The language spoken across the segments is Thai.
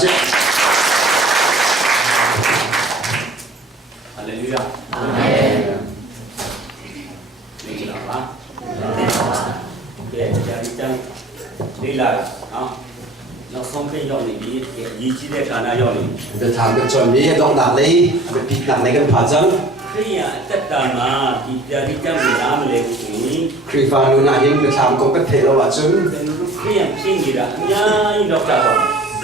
ใช่ฮาเลลูยาอาเมนนี่คืออะไรโอเคจะดิจังดีละเนาะเราส่งไปย้อนนี่ยี่จีได้การย้อนนี่จะถามกันจนนี้ต้องหนักเลยไปปิดหนักในกันผ่าจังครีย์จัดตามมาที่จะดิจังมีน้ำเลยนี่ครีฟานูนาเห็นไปถามกงกันเทลว่าจุนเป็นครีย์สิ่งนี้ละยังดอกจัด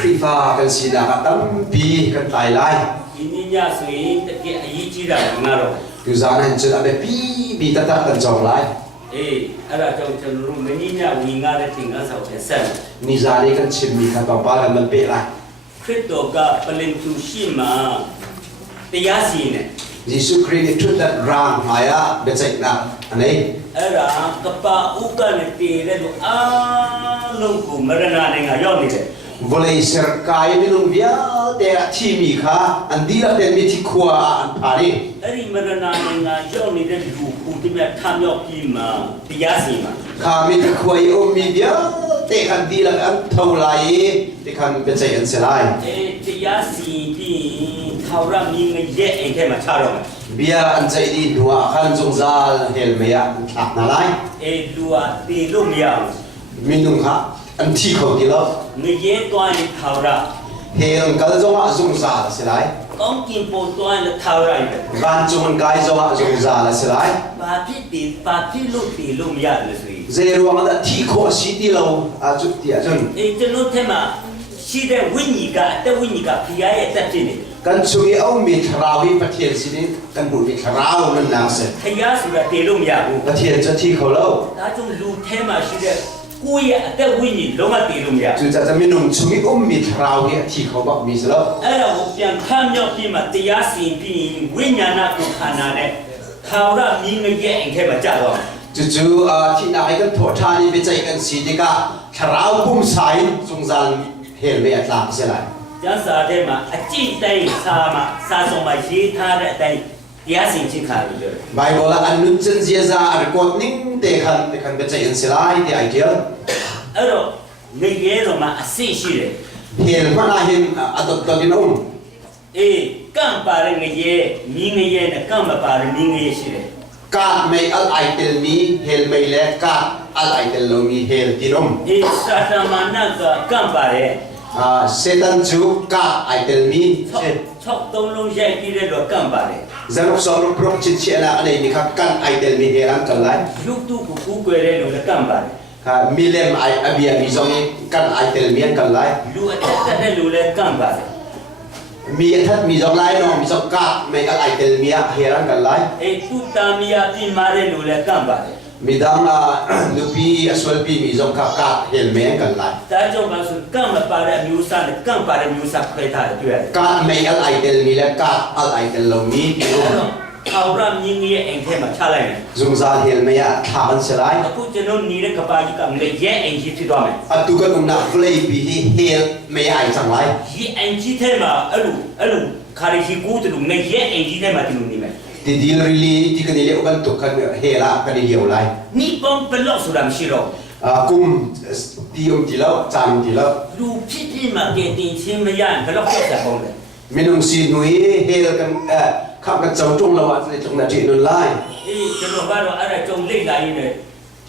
ครีฟากันสีดากันตั้มปีกันตายไล่อินยาสวยตะเกียยี่จีได้มาหรอคือจานนั้นจะเอาไปปีตัดกันจองไล่อะไรจะรู้ไม่นี่เนี่ยวิ่งงานได้ถึงกันสาวเป็นเซนนิจานี่กันชิมมีกันต่อไปกันมันเปะไล่คริสโตก็เป็นผู้ชิมาแต่ยาสีเนี่ยยิสุคริสต์ทุกท่านร่างหายะเบจิกนะอันนี้อะไรกับป้าอุกันตีเรื่องลงกุมรณะเนี่ยย้อนนี่เลยวลัยเสกายมิลุงเบียเตะที่มีค่ะอันดีละเต็มมีที่ขวาอันพารีมรณะเนี่ยย้อนนี่เรื่องดูคุณที่แบบทำยอกพิมมาแต่ยาสีมาข้ามีที่ขวาอยู่มีเบียเตะคันดีละอันเท่าไรเตะคันเป็นใจอันเสียไรแต่ยาสีที่เขาเริ่มมีเงินเยอะเองแค่มาชาร์ลเบียอันใจดีหัวขันจงซาเฮลเมียอักนาไลดัวตีลุ่มยาวมินุงค่ะอันที่เขาดีแล้วเงินเยอะตัวนี้เขาเริ่มเฮลกันจงว่าจงซาเสียไรก้องกินปูตัวนี้เขาเริ่มการจงกายจงว่าจงซาเสียไรปาที่ลูกตีลุ่มยาวเลยสิเจรวงนั้นที่เขาสิที่เราจุดที่อาจารย์จะนู้นเท่ามาสิเดวิญญาแต่วิญญาพิยาแต่ที่นี่กันช่วยเอามีทราวิปเทียนสินี่กันบุมีทราวนั่นนางเสพยาสุดเตลุมยาบุปเทียนจะที่เขาเล่าถ้าจงรู้เทมาสิเดกุยแต่วิญญาลงมาเตลุมยาจะมีนุ่มช่วยเอามีทราวิที่เขาบอกมีสิแล้วเราเพียงข้ามยอดที่มาตียาสินปีวิญญาณกุขนาดเนี่ยเขาเรามีเงินเยอะเองแค่มาจัดหรอจู่ๆที่นายกันทอทานีไปใจกันสิจิกาทราวปุ่มสายจงจันเฮลเมียตามเสียไรจังสาเดมาจิตใจสามาสาสมัยชีท่าได้ยาสินชิขาเลยไบเบิลอันนุ่นจันเจียซาอันกอดนิ่งเตะขันเป็นใจอันเสียไรที่ไอเดียเงี้ยเยอะมาสิ่งชีเลยเห็นว่านาเห็นอัตตกินกัมปาร์เงี้ยมีเงี้ยนะกัมปาร์มีเงี้ยชีเลยกาดไม่อัลไอเตลมีเฮลไม่เล็กกาดอัลไอเตลลมีเฮลที่นุ่มสัตว์มันนั่งกัมปาร์เซตันจูกาดไอเตลมีชอบตรงลงใจที่เรียกว่ากัมปาร์จะรู้สองรูปร่างจิตเชื่อนะอะไรนี่ครับกันไอเตลมีเฮลันกันไลยุคตู้กูเกลียดเลยกัมปาร์มิเลมไออเบียมีจงกันไอเตลมีกันไลรู้แต่ได้รู้เลยกัมปาร์มีทัดมีจงไลน้องมีจงกาดไม่กันไอเตลมีเฮลันกันไลทุกตามีอาที่มาเรียนรู้เลยกัมปาร์มีดังลูปีอสวลปีมีจงกาดเฮลเมียกันไลแต่จงมาสุดกัมปาร์มิวสันกัมปาร์มิวสันเคยถ่ายด้วยกาดไม่อัลไอเตลมีและกาดอัลไอเตลลมีที่รู้เขาเริ่มยิงเงี้ยเองแค่มาชาเลยจงซาเฮลเมียทามันเสียไรกูจะโน่นนี่เรื่องกับปาจิกับเงี้ยเองที่ตัวมันตุกันอุ้มนักเลยปีเฮลเมียไอจังไรยี่เองที่เทมาลูคาริชิกูตุลุงเงี้ยเองที่เทมาตุลุงนี่ไหมที่ดีลรีที่กันนี่อุบันตุกันเฮล่ากันเหี่ยวไรนี่ป้องเป็นล็อกสุดามชิโร่กุมที่ที่แล้วจานที่แล้วดูพิธีมาเกตินชิมไม่ยานเป็นล็อกเจ้าของเลยไม่นุ่งสีนุ่ยเฮลกันข้ากันจงจงละวัดในจงนาจีนุนไลจะรู้ว่าเราอะไรจงเล่นอะไรเนี่ย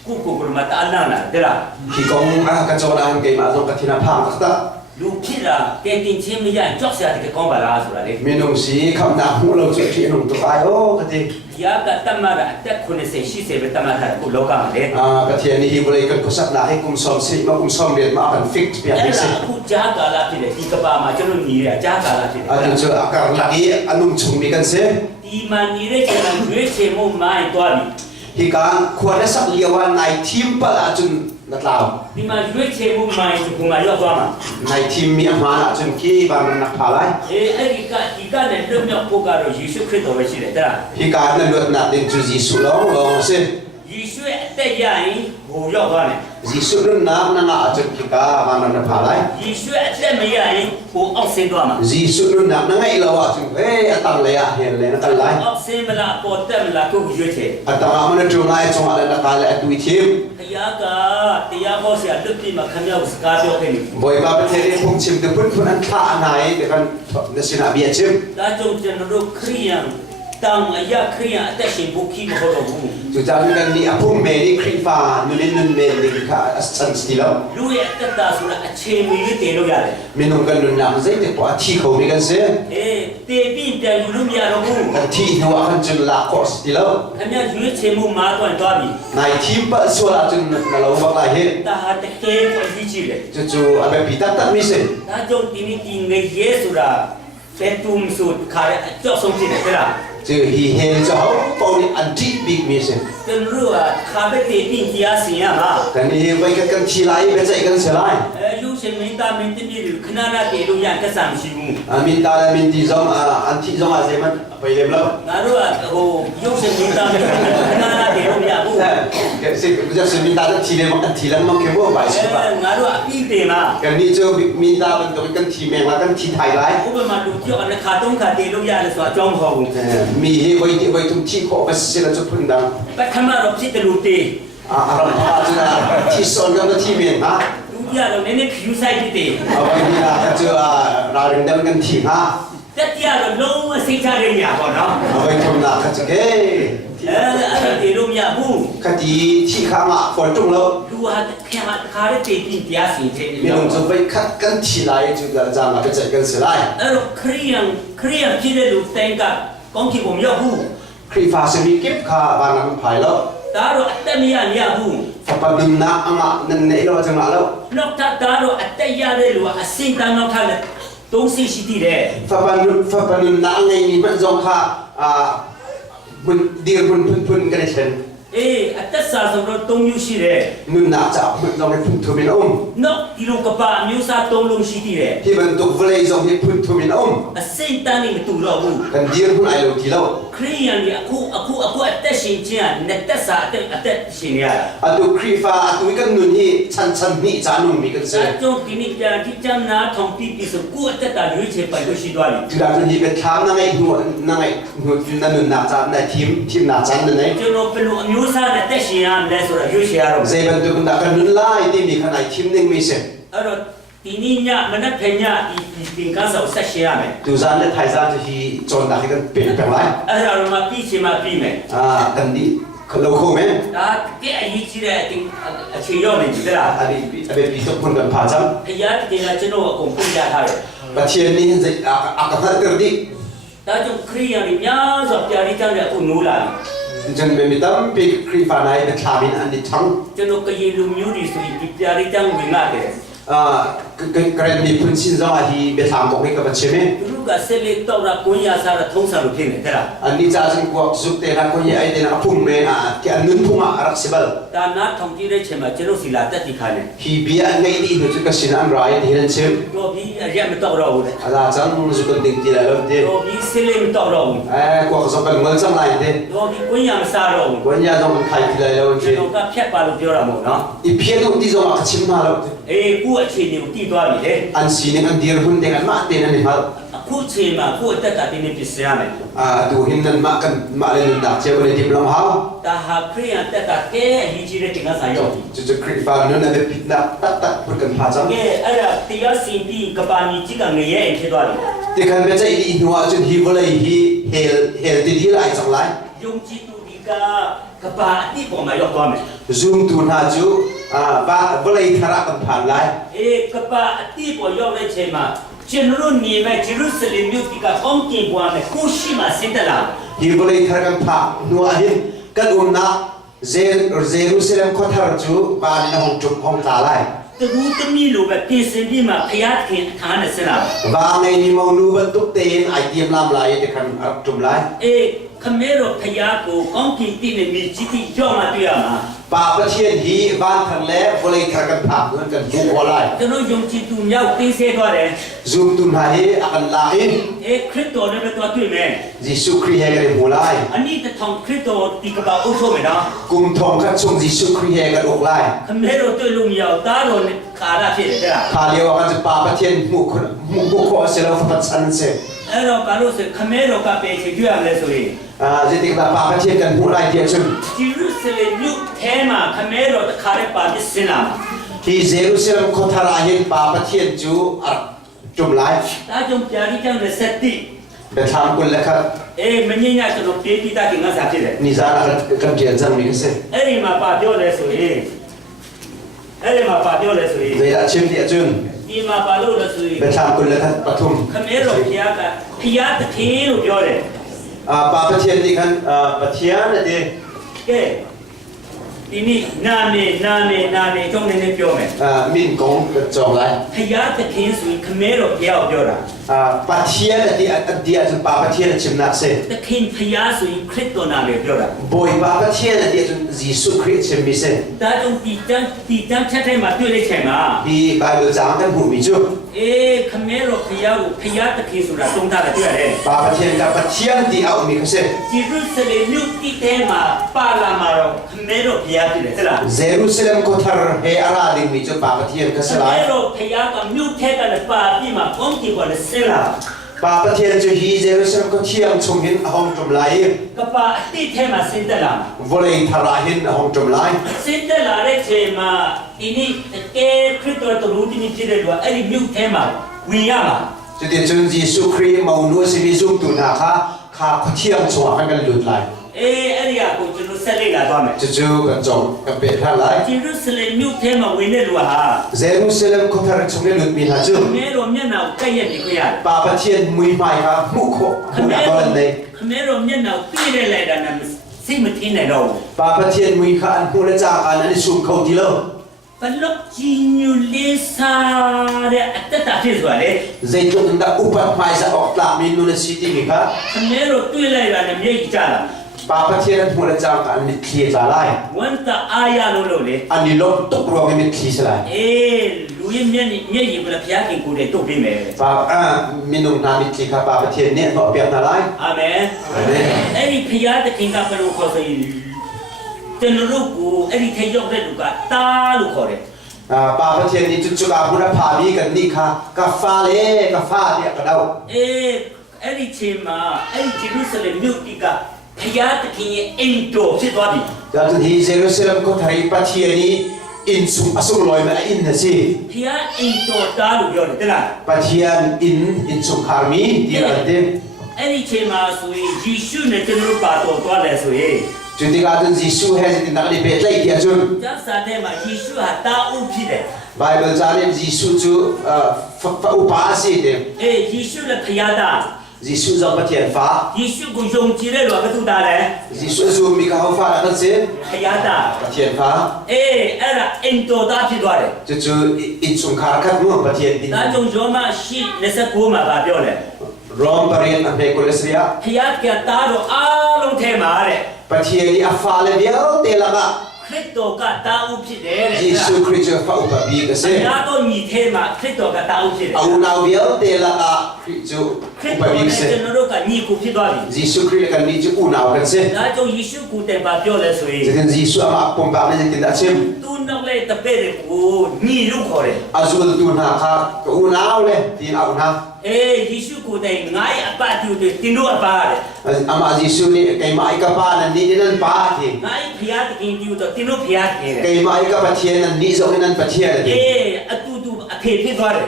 กูมาตาหน้าน่ะเดี๋ยวละที่กองกันจงอะไรเกี่ยมาจงกันที่น่าพังก็ได้ลูกพี่ละเกตินชิมไม่ยานจอกเสียที่กองบาลาสุดเลยไม่นุ่งสีคำนับหูเราจะที่นุ่งตัวไอ้โอ้กติยากัตมาระแต่คนเสียชีเสียเป็นตมาทากุโลกามาเลยกติอันนี้ฮิบุเลยกันกุศลนะให้กุมสมสิมากุมสมเรียนมากันฟิกซ์เปียกสิกูจ้ากาลาที่เลยที่กบ้ามาจะนุ่งนี่เลยจ้ากาลาที่เลยอันนี้จะอาการหลักนี้อันนุ่งชุ่มมีกันเสียที่มันนี่เลยจะนั่งด้วยเชมุมไม่ตัวนี้ที่การควรจะสักเลี้ยวในทีมปะละจุนนักเล่าที่มันด้วยเชมุมไม่จุกุมายอดตัวมาในทีมมีอามาจุนกี้บางนักพาไลไอ้ที่การเนี่ยเริ่มจากพวกเรายิสุคริสต์เอาไว้สิเลยแต่ละที่การเนี่ยเลือดนักเดินจุยิสุลองเสียยิสุแต่ยังหูยอดตัวเนี่ย Jisu nun nak nanga ajut kita mana nak palai. ယေရှုအသက်မရရင်ကိုအောက်ဆင်းသွားမှာ Jisu nun nak nanga ilawa ajut. Atang leya hel le nak lai. အောက်ဆင်းမလားပေါ်တက်မလားကိုရွေးချယ် Atang mana jungai cuma ada nak kala adu tim. ခရီးကတရားဟောဆရာလွတ်ပြီးမှခမရောက်စကားပြောခဲ့တယ် Boy bapa teri pun cim tu pun an kha anai dengan nasina biar cim. ဒါကြောင့်ကျွန်တော်တို့ခရိယန်တောင်အရာခရိယန်အသက်ရှင်ဖို့ခိမဟုတ်တော့ဘူး Jangan kan ni apung meri krifa nulin nun meri ka asan stilo. လူရဲ့အသက်တာဆိုတာအခြေမီလေးတည်လို့ရတယ် Minum kan nun nam zai te po ati kau ni kan se. အေးတည်ပြီးပြန်ယူလို့မရတော့ဘူး Ati nu akan jun la kos stilo. ခမရွေးချယ်မှုမာသွားသွားပြီ Nai tim pa suara jun nalau bak lahir. ဒါဟာတကယ်ကိုကြီးကြီးတယ် Cucu apa pita tak misi. ဒါကြောင့်ဒီနေ့ဒီငရေဆိုတာပဲတုံစုခါရအကြောက်ဆုံးဖြစ်တယ်လား Cu hi hel jauh pau ni anti big misi. ကျွန်တော်တို့ကခါပဲတည်ပြီးကြားစင်ရမှာ Dan ni baik kan cilai beca ikan selai. ရုပ်ရှင်မင်းသားမင်းသမီးတွေခဏနာတည်လို့ရကစားမရှိဘူး Minta minti zong anti zong azeman apa ile belum. ငါတို့ကဟိုရုပ်ရှင်မင်းသားမင်းသမီးခဏနာတည်လို့မရဘူး Si bisa minta tu tile mak tile mak kebo baik sebab. ငါတို့ကအပြီးတည်မှာ Kan ni tu minta bentuk kan time mak kan ti thai lai. ဥပမာလူပြောအခါတုံးခါတည်လို့ရတယ်ဆိုတော့အကြောင်းမဟုတ်ဘူး Mi wei tum ti ko pas sila tu pundang. ပထမတော့ဖြစ်တယ်လို့တည် Aram tu na ti son kan ti men ha. လူပြတော့နည်းနည်းခယူဆိုင်တည် Apa ni lah tu raring dan kan ti ha. တက်ပြတော့လုံးဝစိတ်ချရရပါတော့ Apa itu nak kacau ke? အဲ့တည်လို့မရဘူး Kati ti kama for tung lo. လူဟာခါရတည်ပြီးတရားစီတဲ့ Minum tu wei kat kan ti lai juga jangan apa cakap kan selai. အဲ့တော့ခရိယန်ဖြစ်တဲ့လူတိုင်ကကောင်းကင်ကိုမရောက်ဘူး Krifa semi kip ka banam pai lo. ဒါတော့အသက်မရဘူး Apa dum nak amak nene lo jangan lo. နောက်ထပ်ဒါတော့အသက်ရတဲ့လူကအစင်တန်းနောက်ထပ်လည်းသုံးစီရှိသေးတယ် Fa nun nak ngai ni man zong ka bun dir bun kan chen. အေးအသက်စာဆုံးတော့သုံးမျိုးရှိတယ် Nun nak cak bun zong pun tu minနောက်ဒီလိုကပါအမျိုးစားသုံးလုံးရှိသေးတယ် Hi bentuk velai zong hi pun tu min အစင်တန်းနဲ့မတူတော့ဘူး Dan dir pun ai lo ti lo. ခရိယန်ကြီးအခုအသက်ရှင်ခြင်းနဲ့သက်စာအသက်ရှင်ရတာ Atu krifa atu ikan nun hi chan ni janung mi kan အဲ se. ကြောင့်ဒီနေ့ပြန်ဒီချမ်းနာထုံပြီးဆိုကိုအသက်တာရွေးချယ်ပိုင်လို့ရှိသွားပြီ Tidak nun hi bet tham na ngai nu nun nak cak na tim nak chan na nai. ကျွန်တော်ဘယ်လိုအမျိုးစားနဲ့သက်ရှင်ရမလဲဆိုတာရွေးချယ်ရတော့ Zai bentuk nak kan nun lai ti mi kan ai tim ning mi se. အဲ့တော့ဒီနေ့ညမနက်ဖြန်ညဒီသင်္ကန်းစာကိုဆက်ရှင်ရမယ် Tu zan le thai zan hi chon dak kan pe pe lai. အဲ့ဒါတော့မှပြီးချင်မှပြီးမယ် Kan di kalau kau men. ဒါကဲအရေးကြီးတဲ့အတင်အခြေရောက်နေပြီလား Adi abe bisok pun kan pajam. ဖယားတင်ကကျွန်တော်အကုန်ဖွင့်ပြထားတယ် Patien ni zai akan terdi. ဒါကြောင့်ခရိယာတွေများစွာပြရိတမ်းတဲ့အခုနိုးလာပြီ Jan be mitam pe krifa nai be thamin an di thang. ကျွန်တော်ကရင်လူမျိုးတွေဆိုရင်ဒီပြရိတမ်းဝင်လာတယ် Keren ni pun sin zong hi be tham tok ni ka bache me. သူတို့ကဆက်လက်တော့တာကိုရစားတာထုံးစံလို့ဖြစ်နေတယ်လား An ni cha jing ko zuk te na ko ye ai de na phum me ke an nun phum arak sibal. ဒါနာထုံကြည့်တဲ့ချိန်မှာကျွန်တော်စီလာတက်တိခါနေ Hi bia ngai di nu chu ka sin an rai di ran chem. တော့ဒီအရက်မတော့တော့ဘူးလေ Ala chang zu kan ding ti la lo de. တော့ဒီဆက်လက်မတော့တော့ဘူး Ko so kan ngal chang lai de. တော့ဒီကိုရမစားတော့ဘူး Ko nya jong kan khai ti la lo ကျွန် de. တော်ကဖြတ်ပါလို့ပြောတာမဟုတ်နော် I phie nu ti zong ka chim na lo. အေးကိုအခြေအနေကိုတည်သွားပြီလေ An si ni an dir hun de kan ma te na ni hal. အခုချိန်မှာကိုအတက်ကတင်းနေပြစရမယ် Tu hin nan ma kan ma le nun dak che ko le dim lam ha. ဒါဟာခရိယန်တက်ကကဲအရေးကြီးတဲ့တင်ကစားရောက်ပြီ Chu krifa nu na be pit na tak pun kan pajam. ကဲအဲ့ဒါတရားစီပြီးကပါမီကြီးကငရဲဖြစ်သွားပြီ Ti kan be chai di nuwa chun hi volai hi hel ti di lai chang lai. ယုံကြည်သူဒီကပါအတိပေါ်မှာရောက်သွားမယ် Zoom tu na chu ba volai thara kan phan lai. အေးကပါအတိပေါ်ရောက်တဲ့ချိန်မှာကျွန်တော်နေမဲ့ဂျေရုဆလင်မြို့ဒီကကောင်းကင်ဘွားနဲ့ကိုရှိမှစင်တလာ Hi volai thara kan pha nuwa hin kan unna Jerusalem ko thar chu ba ni na hong chup hong ta lai. တကူတမီလိုပဲပြင်ဆင်ပြီးမှဖျားခင်အခါနဲ့စလာ Ba ngai ni mau nu ban tuk ten ai tiam lam lai te kan tum lai. အေးခမဲတော်ဖျားကိုကောင်းကင်တည်နေမြည်ကြီးတိကြောက်မှတွေ့ရမှာ ป่าประเทศฮีบ้านทางแล้วบริการกันผักเงินกันบุกอะไร ကျွန်တော်ယုံကြည်သူများကိုသိစေသွားတယ် ซูมตุนหาฮีอันลาฮิ ခရစ်တော်နဲ့ပဲတော်တွေ့မယ် ยิสุคริสต์ให้กันบุไล အနည်းတစ်ထောင်ခရစ်တော်ဒီကဘာအုပ်ချုပ်မယ်နော် กุมทองขัดชงยิสุคริสต์ให้กันอกไล ခမဲတော်တွေ့လို့မရဘူးတားတော်နဲ့ခါရဖြစ်တယ်တဲ့လား พาเลียวกันจะป่าประเทศมุกมุกขอเสลาฟัดสันเซ အဲ့တော့ဘာလို့ဆိုခမဲတော်ကပဲချွေရမလဲဆိုရင် จะติดกับป่าประเทศกันบุไลเดียวชน ဂျေရုဆလင်မြို့ထဲမှာခမဲတော်တခါတည်းပါပြီးစင်လာ ที่เยรูซาเล็มโคทาราฮินป่าประเทศจูจุ่มไล ဒါကြောင့်ပြာဒီကျမ်းနဲ့ဆက်တိ เดี๋ยวทำกุลแล้วครับ မငင်းရကျွန်တော်ပြေးပြီးသားကငါစားဖြစ်တယ် นิซานะกันเจียนจังมีกันเส အဲ့ဒီမှာပါပြောလဲဆိုရင်အဲ့ဒီမှာပါပြောလဲဆိုရင် เวลาชิมเดียจุน ဒီမှာပါလို့လဲဆိုရင် เดี๋ยวทำกุลแล้วครับปฐุม ခမဲတော်ဘုရားကဘုရားတထေးလို့ပြောတယ် ป่าประเทศที่กันประเทศนั่นเอง ကဲဒီနေ့နာမည်ကြောင့်လည်းပြောမယ် มินกงจองไร ဘုရားတထေးဆိုရင်ခမဲတော်ဘုရားကိုပြောတာ ประเทศที่เดียจุนป่าประเทศชิมนักเส တခင်ဘုရားဆိုရင်ခရစ်တော်နာမည်ပြောတာ บอยป่าประเทศเดียจุนยิสุคริสต์ชิมมิเส ဒါကြောင့်ဒီတန်းချက်ထဲမှာတွေ့လိုက်ချိန်မှာ ดีไบเบิลจางกันหูมิจู ခမဲတော်ဘုရားကိုဘုရားတခင်ဆိုတာတုံးထားတာတွေ့ရတယ် ป่าประเทศกับประเทศที่เอามีกันเส ဂျေရုဆလင်မြို့တိတဲမှာပါလာမှာတော့ခမဲတော်ဘုရားဖြစ်တယ်ဟုတ်လား เยรูซาเล็มโคทาราเฮอาราดิมีจูป่าประเทศกันส ခ ลาย မဲတော်ဘုရားကမြို့ထဲကလည်းပါပြီးမှဘုန်းကြီးကလည်းဆင်းလာ ป่าประเทศจูฮีเยรูซาเล็มก็เที่ยงชงหินห้องจุ่มไล ကပါအတိထဲမှာဆင်းသက်လာ วลีทาราหินห้องจุ่มไล ဆင်းသက်လာတဲ့ချိန်မှာဒီနေ့တကယ်ခရစ်တော်တို့ဒီနေ့ဖြစ်တဲ့လူကအဲ့ဒီမြို့ထဲမှာဝင်ရမှာ จุดเด่นจุนยิสุคริสต์มาอุนุสิมิซุมตุนาคาข้าเที่ยงชงให้กันหลุดไหล အဲ့ဒီအကိုကျွန်တော်ဆက်လိုက်လာသွားမယ် จู่ๆกันจงกันเป็นท่าไหล ဂျေရုဆလင်မြို့ထဲမှာဝင်တဲ့လူဟာ เยรูซาเล็มโคทาราชงเนี่ยหลุดมีหาจู่ မဲတော်မျက်နှာကိုကပ်ရက်နေခွင့်ရတယ် ป่าประเทศมุยไม้ครับมุขมุนาบอลเลย ခမဲတော်မျက်နှာကိုပြည့်တဲ့လိုက်တာနဲ့စိတ်มထင်းနိုင်တော့ဘူး ป่าประเทศมุยข้าอันพูดและจากอันนี้ซุ่มเขาทีแล้ว ဘလောက်ကြီးညူလေးစားတဲ့အတ္တတာဖြစ်သွားလေ ใจจงดักอุปถัมภ์จะออกตามมินุนสิติมิครับ ခမဲတော်တွေ့လိုက်တာနဲ့မျက်ကြလာ ป่าประเทศนั้นพูดและจากอันนี้เคลียร์จะไล่ ဝန်တအားရလို့လေ อันนี้ลบตกรวมกันเป็นคลีสลาย လူရဲ့မျက်ရည်ကလည်းဘုရားခင်ကိုယ်တည်းတုတ်ပေးမယ် ป่ามินุนามิคลีครับป่าประเทศเนี่ยเขาเปรียบนาไล่ အာမင်အဲ့ဒီဘုရားသခင်ကဘယ်လိုခေါ်ဆိုရင်ကျွန်တော်တို့ကိုအဲ့ဒီထဲရောက်တဲ့လူကတားလို့ခေါ်တယ် ป่าประเทศนี้จุดๆอาบุรพามีกันนี่ค่ะกาฟ้าเล่กาฟ้าเนี่ยกระเดา အဲ့ဒီချိန်မှာအဲ့ဒီဂျေရုဆလင်မြို့ကဘုရားသခင်ရဲ့အိမ်တော်ဖြစ်သွားပြီ จากที่เยรูซาเล็มก็ทายประเทศนี้อินสุอสุลอยมาอินนะสิ ဘုရားအိမ်တော်တားလို့ပြောတယ်တဲ့လား ประเทศอินสุคาร์มีที่อันเดม အဲ့ဒီချိန်မှာဆိုရင်ယေရှုနဲ့ကျွန်တော်ပါတော်သွားလဲဆိုရင် จุดที่การยิสุให้จิตนักดิเบตไล่เดียจุน ကျမ်းစာထဲမှာယေရှုဟာတားဦးဖြစ်တယ် ไบเบิลจารียิสุจูอุปาสิเดม ယေရှုလည်းဘုရားသား ยิสุจะประเทศฟ้า ယေရှုကိုယုံကြည်တဲ့လူကဘယ်သူသားလဲ ยิสุจูมีข้าวฟ้าแล้วสิ ဘုရားသား ประเทศฟ้า အဲ့ဒါအိမ်တော်သားဖြစ်သွားတယ် จู่ๆอินสุคาร์คัดนู่นประเทศดิน ဒါကြောင့်ယောမရှိ29မှာပြောတယ် รอมปริยันอันเบกุลเซีย ဘုရားကတားတော်အားလုံးထဲမှာတဲ့ ประเทศนี้อัฟฟาเลเบียเตลกะ ခရစ်တော်ကတားဦးဖြစ်တယ်တဲ့ ยิสุคริสต์ฟ้าอุปบีกเซ အများသောညီထဲမှာခရစ်တော်ကတားဦးဖြစ်တယ် เอานาวเบียเตลกะคริสต์ ခရစ် อุป တော် บีก နဲ့ เซ ကျွန်တော်တို့ကညီကိုဖြစ်သွားပြီ ยิสุคริสต์กันนี่จะอูนาวกันเซ ဒါကြောင့်ယေရှုကိုယ်တိုင်ပါပြောလဲဆိုရင် จะยิสุอามาปมบาเนี่ยจะกินอาชิม သူနောက်လိုက်တပည့်တွေကိုညီလို့ခေါ်တယ် อาซูลตูนาคาอูนาวเลยทีนเอานา ယေရှုကိုယ်တိုင်ငါ့အပတ်တူတယ်တင်တို့အပတ်တဲ့ อามายิสุนี่ไก่ไม้กับบ้านนี่นั่นป้าที ငါ့ဘုရားသခင်တူတော့တင်တို့ဘုရားခင်တယ် ไก่ไม้กับประเทศนั้นนี่ส่งนั่นประเทศที အတူတူအဖေဖြစ်သွားတယ်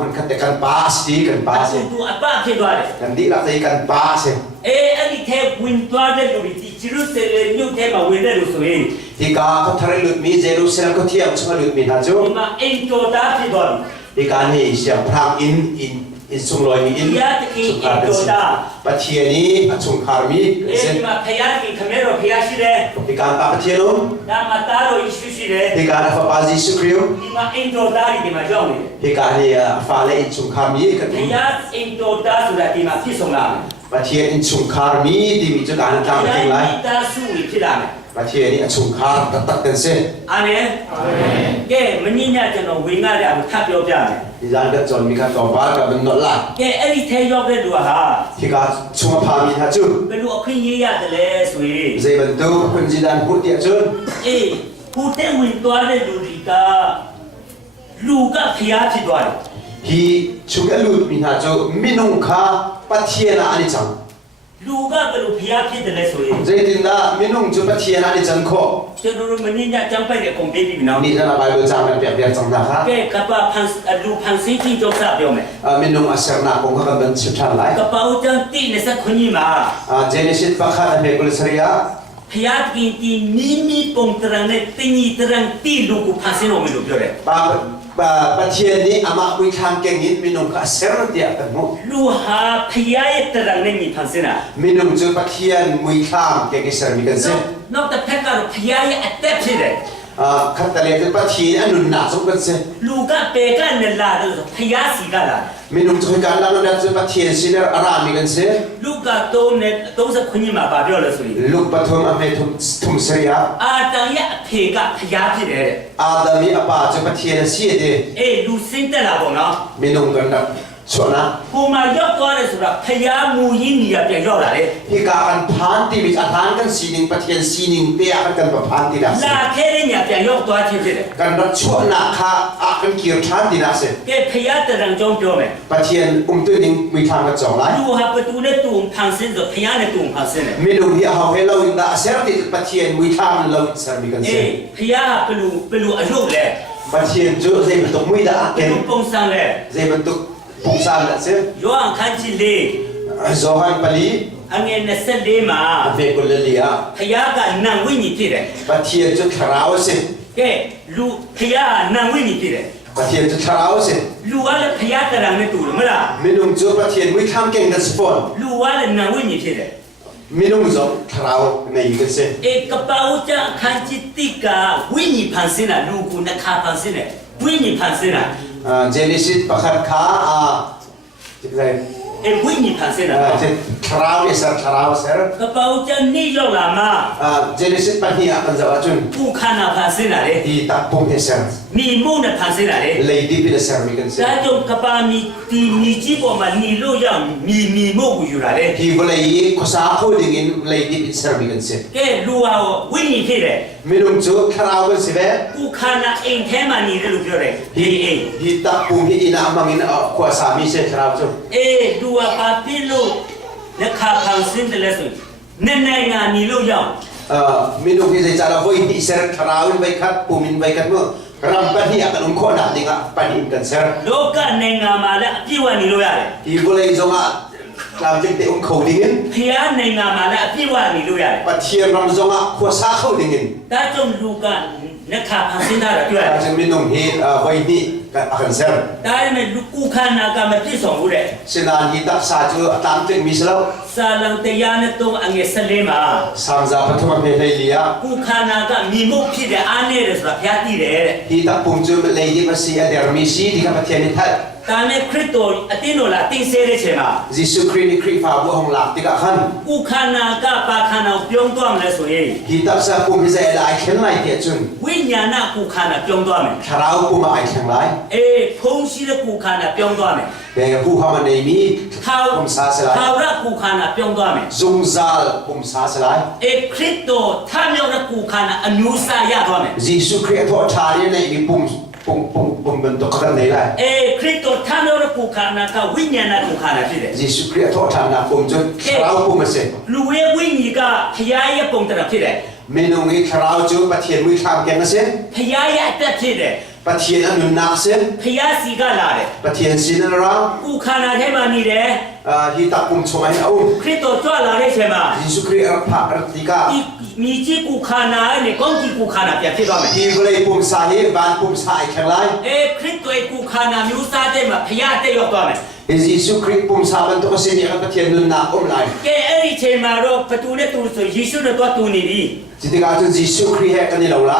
มันคัดแต่กันป้าสีกันป้า အ เซ တူတူအပတ်ဖြစ်သွားတယ် กันดีละใจกันป้าเซ အဲ့ဒီထဲဝင်သွားတဲ့လူဒီဂျေရုဆလင်မြို့ထဲမှာဝင်တဲ့လူဆိုရင် ที่กาเขาทะเลหลุดมีเยรูซาเล็มก็เที่ยวชมาหลุดมีนะจู ဒီမှာအိမ်တော်သားဖြစ်သွားပြီ ที่การนี้เสียงพรางอินสุงลอยมีอิน ဘုရားသခင်အိမ်တော်သား ประเทศนี้สุงคารมีเซ ဒီမှာဘုရားသခင်ခမဲတော်ဘုရားရှိတယ် ที่การปาประเทศนู้น ဒါမှသားတော်ယေရှုရှိတယ် ที่การฟ้าปาจิสุคริโอ ဒီမှာအိမ်တော်သားဒီမှာကြောက်နေတယ် ที่การนี้ฟ้าเลยสุงคารมีกัน ဘုရားအိမ်တော်သားဆိုတာဒီမှာဖြစ်ဆုံးလာတယ် ประเทศสุงคารมีที่มีจุดการ ဘု ทำ ရား เป็นไร မိသားစုဝင်ဖြစ်လာမယ် ป ประเทศนี้ชุ่มขาตัดกันเส้น อาเมนแกมันนี่เนี่ยจะน้องวิ่งอะไรอ่ะทับยกยัง ที่ร้านก็จนมีการต่อบ้านกับมันนอนหลับ แกไอ้ที่เทยกได้ดูฮะ ที่การชุ่มพามีท่าจุ่ม เป็นลูกขึ้นยี่ยาแต่เลยสวย ใจบรรทุกคนจีดันพูดเดียจุ่ม เอ้ผู้เต้วิ่งตัวได้ดูดีกาลูกก็พยาธิด้วย ฮีชุกลุดมีท่าจุ่มมินุงขาปัทเทียนาอันนี้จัง ลูกก็เป็นลูกพยาธิแต่เลยสวย ใจดินนะมินุงจุปัทเทียนาอันนี้จังโค จะดูมันนี่เนี่ยจังไปเด็กคงเป็นดีนะ นี่จะระบายโดยจางกันเปรียบเทียบจังนะครับ แกกับว่าพันลูกพันสิ่งที่จงทราบเดียวไหม มินุงอาศัยนาคงเขากันเป็นชุดชั้นไร กระเป๋าจังตีในสักคนนี้มา เจเนซิตปะคาอันเบกุลสเรีย พยาธิกินมีปงตรังในตีนีตรังตีลูกพันสิ่งโอไม่รู้เยอะเลย ปัทเทียนี้อามาคุยทางเก่งนิดมินุงก็อาศัยเดียกันมั้ง ลูกหาพยาธิตรังในมีพันสิ่งน่ะ มินุงจุปัทเทียนมุยทางเก่งเสริมมีกันเส้น นอกจากแพทย์การพยาธิอัดเต็มที่เลย ขัดตะเลจุปัทเทียนอันนุนหนาสมกันเส้น ลูกก็เปกันเนล่าดูพยาธิกันล่ะ มินุงจุการล้างน้ำจุปัทเทียนสิเนอร์อารามีกันเส้น ลูกก็โตเนี่ยโตสักคนนี้มาบาเดียวเลยสุด ลูกปฐมอเมทุมสเรีย อาตังยะเพกพยาธิเลย อาดามีอปาจุปัทเทียนเสียเด ลูกสิงแต่ละคนเนาะ มินุงกันดับชนะ ผู้มายกตัวเลยสุดพยามูยินเนี่ยเปลี่ยนยอดเลย ที่การพันที่วิจารณ์กันสีนิงปัทเทียนสีนิงเปียกันแบบพันที่ดับ ลาแค่เนี่ยเปลี่ยนยกตัวที่เลย กันรัชวนาคาอากันเกี่ยวชันที่ดับเส้น แกพยาธิตรังจงโจมไหม ปัทเทียนตัวนิงมีทางกระจองไร ลูกหาประตูในตุ่มพังสิ้นพยาในตุ่มพังสิ้น มินุงที่เอาให้เราอินดาเสร์ติปัทเทียนมีทางเราเสร์มีกันเส้น พยาเป็นลูกอายุเลย ปัทเทียนจุใจมันตกมุ้ยดา เป็ เก่ น ง ลูกปงสังเลย ใจมันตกปุ่งซานละเส้น ย้อนขันจิเล โซฮันปลี อันเงี้ยในเส้นเลมา เวกุลเลีย พยากันนางวิญญาณที่เลย ปัทเทียนจุขราวเส้น แกลูกพยานางวิญญาณที่เลย ปัทเทียนจุขราวเส้น ลูกว่าพยาตรังในตุ่มมั้งล่ะ มินุงจุปัทเทียนมีทางเก่งกันสปอน ลูกว่านางวิญญาณที่เลย มินุงจงขราวในกันเส้น กระเป๋าจะขันจิติกาวิญญาณพันสินะลูกคุณนักข่าวพันสินะวิญญาณพันสินะ เจนิสิตประคัดขาจิตใจ วิญญาณพันสินะ จิตขราวเนี่ยเสร์ขราวเสร์ กระเป๋าจะนี่ลงละมา เจนิสิตปัญญากันจะว่าจุน ผู้ขานาพันสินะเลย ที่ตักปุ่มเสร์ มีมูนพันสินะเลย เลยดีพิเศษมีกันเส้น แต่จงกระเป๋ามีจีบออกมานี่ลูกยังมีโมกุอยู่ละเลย ที่ก็เลยข้อสาวเขาดึงอินเลยดีพิเศษมีกันเส้น แกรู้ว่าวิญญาณที่เลย มินุงจุขราวกันสิเว้ ผู้ขานาเองแท้มานี่ลูกเยอะเลยที่ตักปุ่มที่อินามังอินข้อสามีเสขราวจุน ดูว่าปาปิโลนักข่าวพังสินแต่ละสุดแน่ๆงานนี้ลูกยัง มินุงที่จะจาระวยที่เสร์ขราวอินไปคัดปุ่มอินไปคัดเมื่อรำปัญญากันข้อหนาดิ่งปัญญากันเสร์ โลกในงานมาแล้วพี่ว่านี่ลูกยัง ที่ก็เลยจงกล่าวจึงเตะเขาดิ่ง พี่ในงานมาแล้วพี่ว่านี่ลูกยัง ปัจเจียนรำจงข้อสาวเขาดิ่ง แต่จงลูกนักข่าวพังสินได้หรือเปล่า จึงมินุงที่วยนี่กันเสร์ แต่ไม่ลูกกู้ขานาการมาที่สองลูกเลย สินานที่ตักสาจูตามจึงมิสลาว ซาลังเตียนตรงอังเกสเลมา สามจาปฐมเพลเลีย กู้ขานาการมีมุขที่เดอันนี้เลยสุดยอดที่เลย ที่ตักปุ่มจุเลยดีภาษีเดอร์มิซีที่กับเทียนิทัด แต่ในคริสโตอติโนลาติเซเรเชมา ยิสุคริสต์คริสต์ฟ้าบุหงหลักที่กับขัน กู้ขานาการปาขานาเปียงตัวมันเลยสวย ที่ตักสาปุ่มที่จะไล่ขึ้นไล่เทียจุน วิญญาณกู้ขานาเปียงตัวมัน คาราวปุ่มไอ้ทั้งหลาย พงศิลกู้ขานาเปียงตัวมัน แต่ผู้เขามันในมีปุ่มซาสลาย เขารักกู้ขานาเปียงตัวมัน ซุงซาลปุ่มซาสลาย คริสโตถ้าไม่รักกู้ขานาอนุสายาตัวมัน ยิสุคริสต์ทอดทารีในมีปุ่มเป็นตัวกันในไร คริสโตถ้าไม่รักกู้ขานาก็วิญญาณกู้ขานาที่เด ยิสุคริสต์ทอดทานปุ่มจนคาราวปุ่มเสร็จ ลูเววิญญาก็พยายามปงตระที่เด เมนูนี้คาราวจุปะเทียนมือทำแกงเส้น พยายามแต่ที่เด ปะเทียนอันนุนนักเส้น พยาสีกาลาเด ปะเทียนสินรา กู้ขานาเทมานี่เด ที่ตักปุ่มชมให้เอา คริสโตจ้าลาเดใช่ไหม ยิสุคริสต์ผ่ารัติกา มีจีกู้ขานาเนี่ยก้องจีกู้ขานาเปียที่ว่าไหม ที่ก็เลยปุ่มสาเหตุบานปุ่มสายแข็งไร คริสโตกู้ขานามิวซาเดมาพยาเตยกตัวไหม ยิสุคริสต์ปุ่มสาบันตัวเสียนี่ครับปะเทียนนุนนักอมไล แกเอริเชมาโรประตูเนี่ยตูสุยิสุเนี่ยตัวตูนี่ดี จิตการจุยิสุคริสต์ให้กันนี่เราไล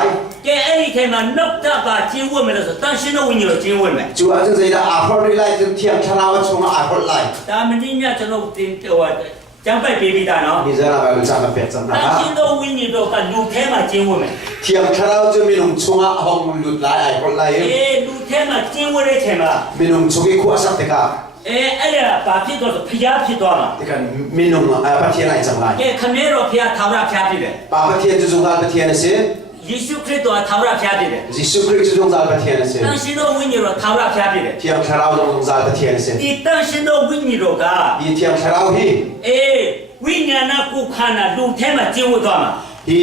แกเอริเชมานกตาบาจีวมันเลยสุดตั้งชื่อวิญญาณจีวมัน จูอาจจะใจละอาพอร์ตไลจนเทียมชราวชงอาพอร์ตไล แต่มันนี่เนี่ยจะโน้ตตินตัว จังไปปีบิดาเนาะ นี่จะเราไปจังกับเป็ดจังนะ ตั้ง ฮะ ชินโดวิญญาณกันดูเทมาจิ้งวะไหม เที่ยงคราวจะมีนุ่งชงอ่ะห้องหลุดหลายไอ้คนไร ดูเทมาจิ้งวะได้ใช่ไหม มีนุ่งชงอีกขั้วสักติกา อะไรปาพิดตัวพยาพิดตัวมา ที่กันมีนุ่งประเทศไหนจังไร ขมิ้นเราพยาทาวราพยาพิดเลย ปาประเทศจะจงการประเทศนั่นสิ ยิสุคริสต์ตัวทาวราพยาพิดเลย ยิสุคริสต์จะจงการประเทศนั่นสิ ตั้งชินโดวิญญาณทาวราพยาพิดเลย เที่ยงคราวจะจงการประเทศนั่นสิ ที่ตั้งชินโดวิญญาณก็ อีเที่ยงคราวฮี วิญญาณกูขานาดูเทมาจิ้งวะตัวมา ฮี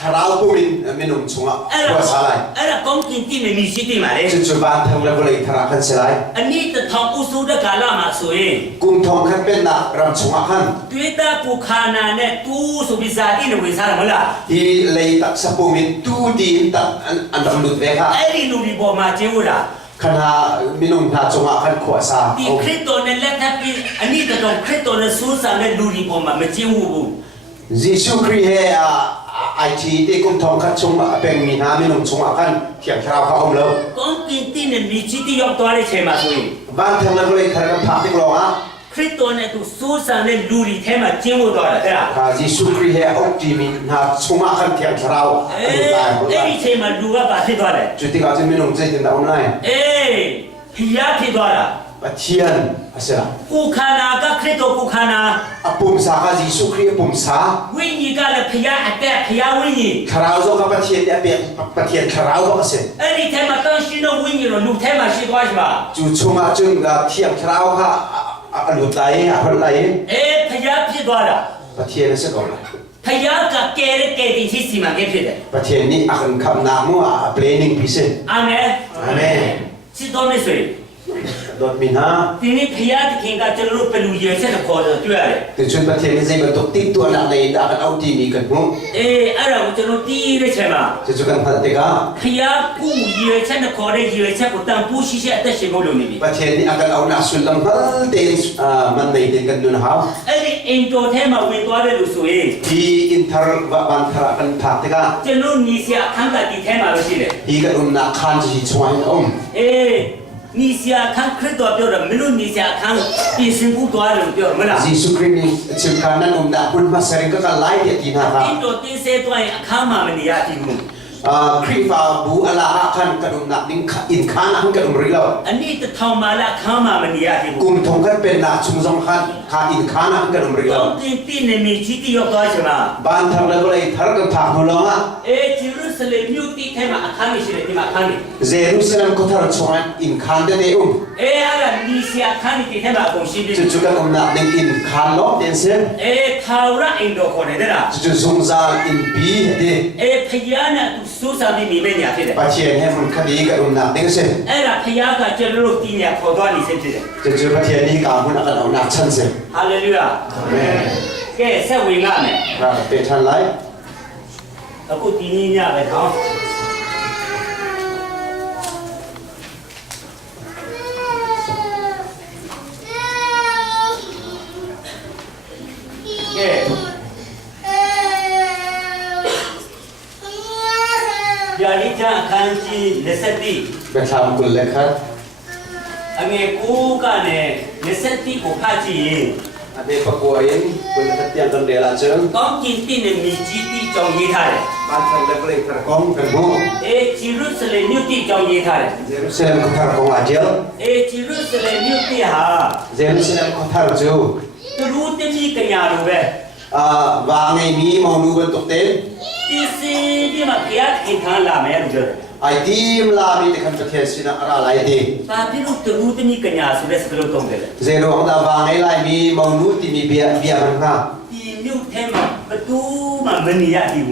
คราวผู้มีนุ่งชงอ่ะขั้วสลาย อะไรก้องกินที่ไม่มีสิทธิ์มาเลย จุดบ้านทางเราก็เลยทรากันสลาย อันนี้จะทำอุสุดกาลามาสวย กุมทองขันเป็นนักรำชงอ่ะขัน ด้วยตากูขานาเนี่ยตู้สุบิซาที่หนึ่งวิสาละมั้งล่ะ ฮีเลยตักสปูมิตูดีนตักอันดำลุดเวค่ะ ไอ้นี่ลูกบอกมาจิ้งวะล่ะ ขณะมีนุ่งหาจงอ่ะขันขวดซา ที่คริสโตเนี่ยและถ้าเป็นอันนี้จะต้องคริสโตเนี่ยสู้สามเนี่ยลูกบอกมาไม่จิ้งวะ ยิสุคริสต์ไอทีที่กุมทองขันชงเป็นมีน้ำมีนุ่งชงอ่ะขันเที่ยงคราวเขาอมแล้ว ก้องกินที่เนี่ยมีสิทธิ์ยกตัวเลยใช่ไหมสวย บ้านทางเราก็เลยทรากันพักที่กลองอ่ะ คริสโตเนี่ยตัวสู้สามเนี่ยลูกเทมาจิ้งวะตัวละเด้อ ยิสุคริสต์อกจีมีน้ำชงอ่ะขันเที่ยงคราวตายหมด ไอ้นี่ใช่ไหมลูกว่าบาดที่ตัวเลย จุดที่เขาจะมีนุ่งใจถึงดาวน์พยาที่ตัวละ ปะเทียนอะไรล่ะ กูขานาก็คริสโตกูขานา ปุ่มสาก็ยิสุคริสต์ปุ่มสา วิญญาณก็เลยพยาแต่พยาวิญญาณ คราวจงกับปะเทียนเนี่ยเป็นปะเทียนคราวก็เสร็จ ไอ้นี่เทมาตั้งชิโนวิญญาณลูกเทมาชิดว่าใช่ไหม จุดชงอ่ะจึงเที่ยงคราวค่ะหลุดไหลคนไหล พยาพิดว่าละ ปะเทียนเสียก่อนละ พยาก็เกเรเกดิที่สิมาเกพิดเลย ประเทศนี้อาจจะคำนามว่า planning piece อาเมน อาเมน สิโตไม่สวย โดนมินา ทีนี้พยาที่เข่งก็จะรู้เป็นลูกเยอะเช่นกับคนด้วย แต่ชุดประเทศนี้จะเป็นตัวติดตัวหนักในด้านเอาทีมีกันมั้ง อะไรก็จะรู้ดีเลยใช่ไหม จะจุกันพันเตกา พยาผู้เยอะเช่นกับคนเยอะเช่นกับตั้งผู้ชี้เช่นแต่เชื่อรู้นี่ ประเทศนี้อาจจะเอาหนักสุดลำพังเต็นมันในเต็นกันดูนะฮะ ไอ้นี่เองตัวเทมาวินตัวเรื่องสวย ที่อินเทอร์บันทรากันพักเตกา จะรู้นิสัยข้างกับที่เทมารู้สิเลย ที่กันนักขันจะช่วยอม นิสัยข้างคริสตัวเดียวเราไม่รู้นิสัยข้างปีสิงผู้ตัวเดียวมั้งล่ะ ยิสุคริสต์ชิมการนั้นนักบุญมาเสริงก็กันไล่เดียดีนะครับ ที่ตัวที่เสียตัวข้างมามันยากจริงมั้ง คริฟาบูอัลลาฮ์ขันกระดุมนักนิ่งอินขันขันกระดุมริล อันนี้จะทำมาละข้างมามันยากจริง กุมทงกันเป็นนักชุมชนขันขาอินขันขันกระดุมริล ต้องที่ที่เนี่ยมีชีวิตยกตัวใช่ไหม บ้านทางเราเลยทาร์กันพักมุลงอ่ะ เจรูซาเล็มยุติเทมาข้างนี้ใช่ไหมที่มาข้างนี้ เยรูซาเล็มก็ทาร์ชวนอินขันเดเดอุม อะไรนิสัยข้างนี้ที่เทมาคงชีวิต จุดกันนักนิ่งอินขันล้อเดนเซน ทาวระอินโดคนเนี่ยนะ จุดสงสารอินบีเด พยานะตุสุสามีมีเมียที่เด็ ปัจเจียนให้มันคดีกันนักนิ่งเซน พยาก็จะรู้ที่เนี่ยขอตัวนี้เสร็จเลย จุดปัจเจียนนี้การมันกันเอานักชันเซน ฮาเลลูยาแกเสวิงอ่ะเนี่ย เป็นทันไล แล้วก็ที่นี่เนี่ยไปท้องแกยาลิจ้าคันจีเลสตี เป็นทำกุลเลยครับ อันนี้กูกันเนี่ยเลสตีกูพาจี อันนี้ประกวดยังกุลทัดยังกันเดลันเชิง ก้องกินที่เนี่ยมีจีตีจงยีท่าเลย บ้านทางเราเลยทาร์กองกันมั้ง จิรุสเลนิวตีจงยีท่าเลย เยรูซาเล็มก็ทาร์กองอาเจล จิรุสเลนิวตีฮะ เยรูซาเล็มก็ทาร์จู ตัวรู้ที่มีกันยารู้ไหม วางไงมีมองดูบนตกเต็น ที่สิ่งที่มาเกี่ยวกับทางลาไม่รู้จัก ไอทีมลามีแต่คำจะเทสินะอะไรดี ตาพี่รู้ตัวรู้ที่มีกันยาสุดเลยสักเรื่องตรงเลย เจโรของดาวางไงไลมีมองดูที่มีเบียมันค่ะ ที่นิวเทมประตูมันมันนี่ยากอยู่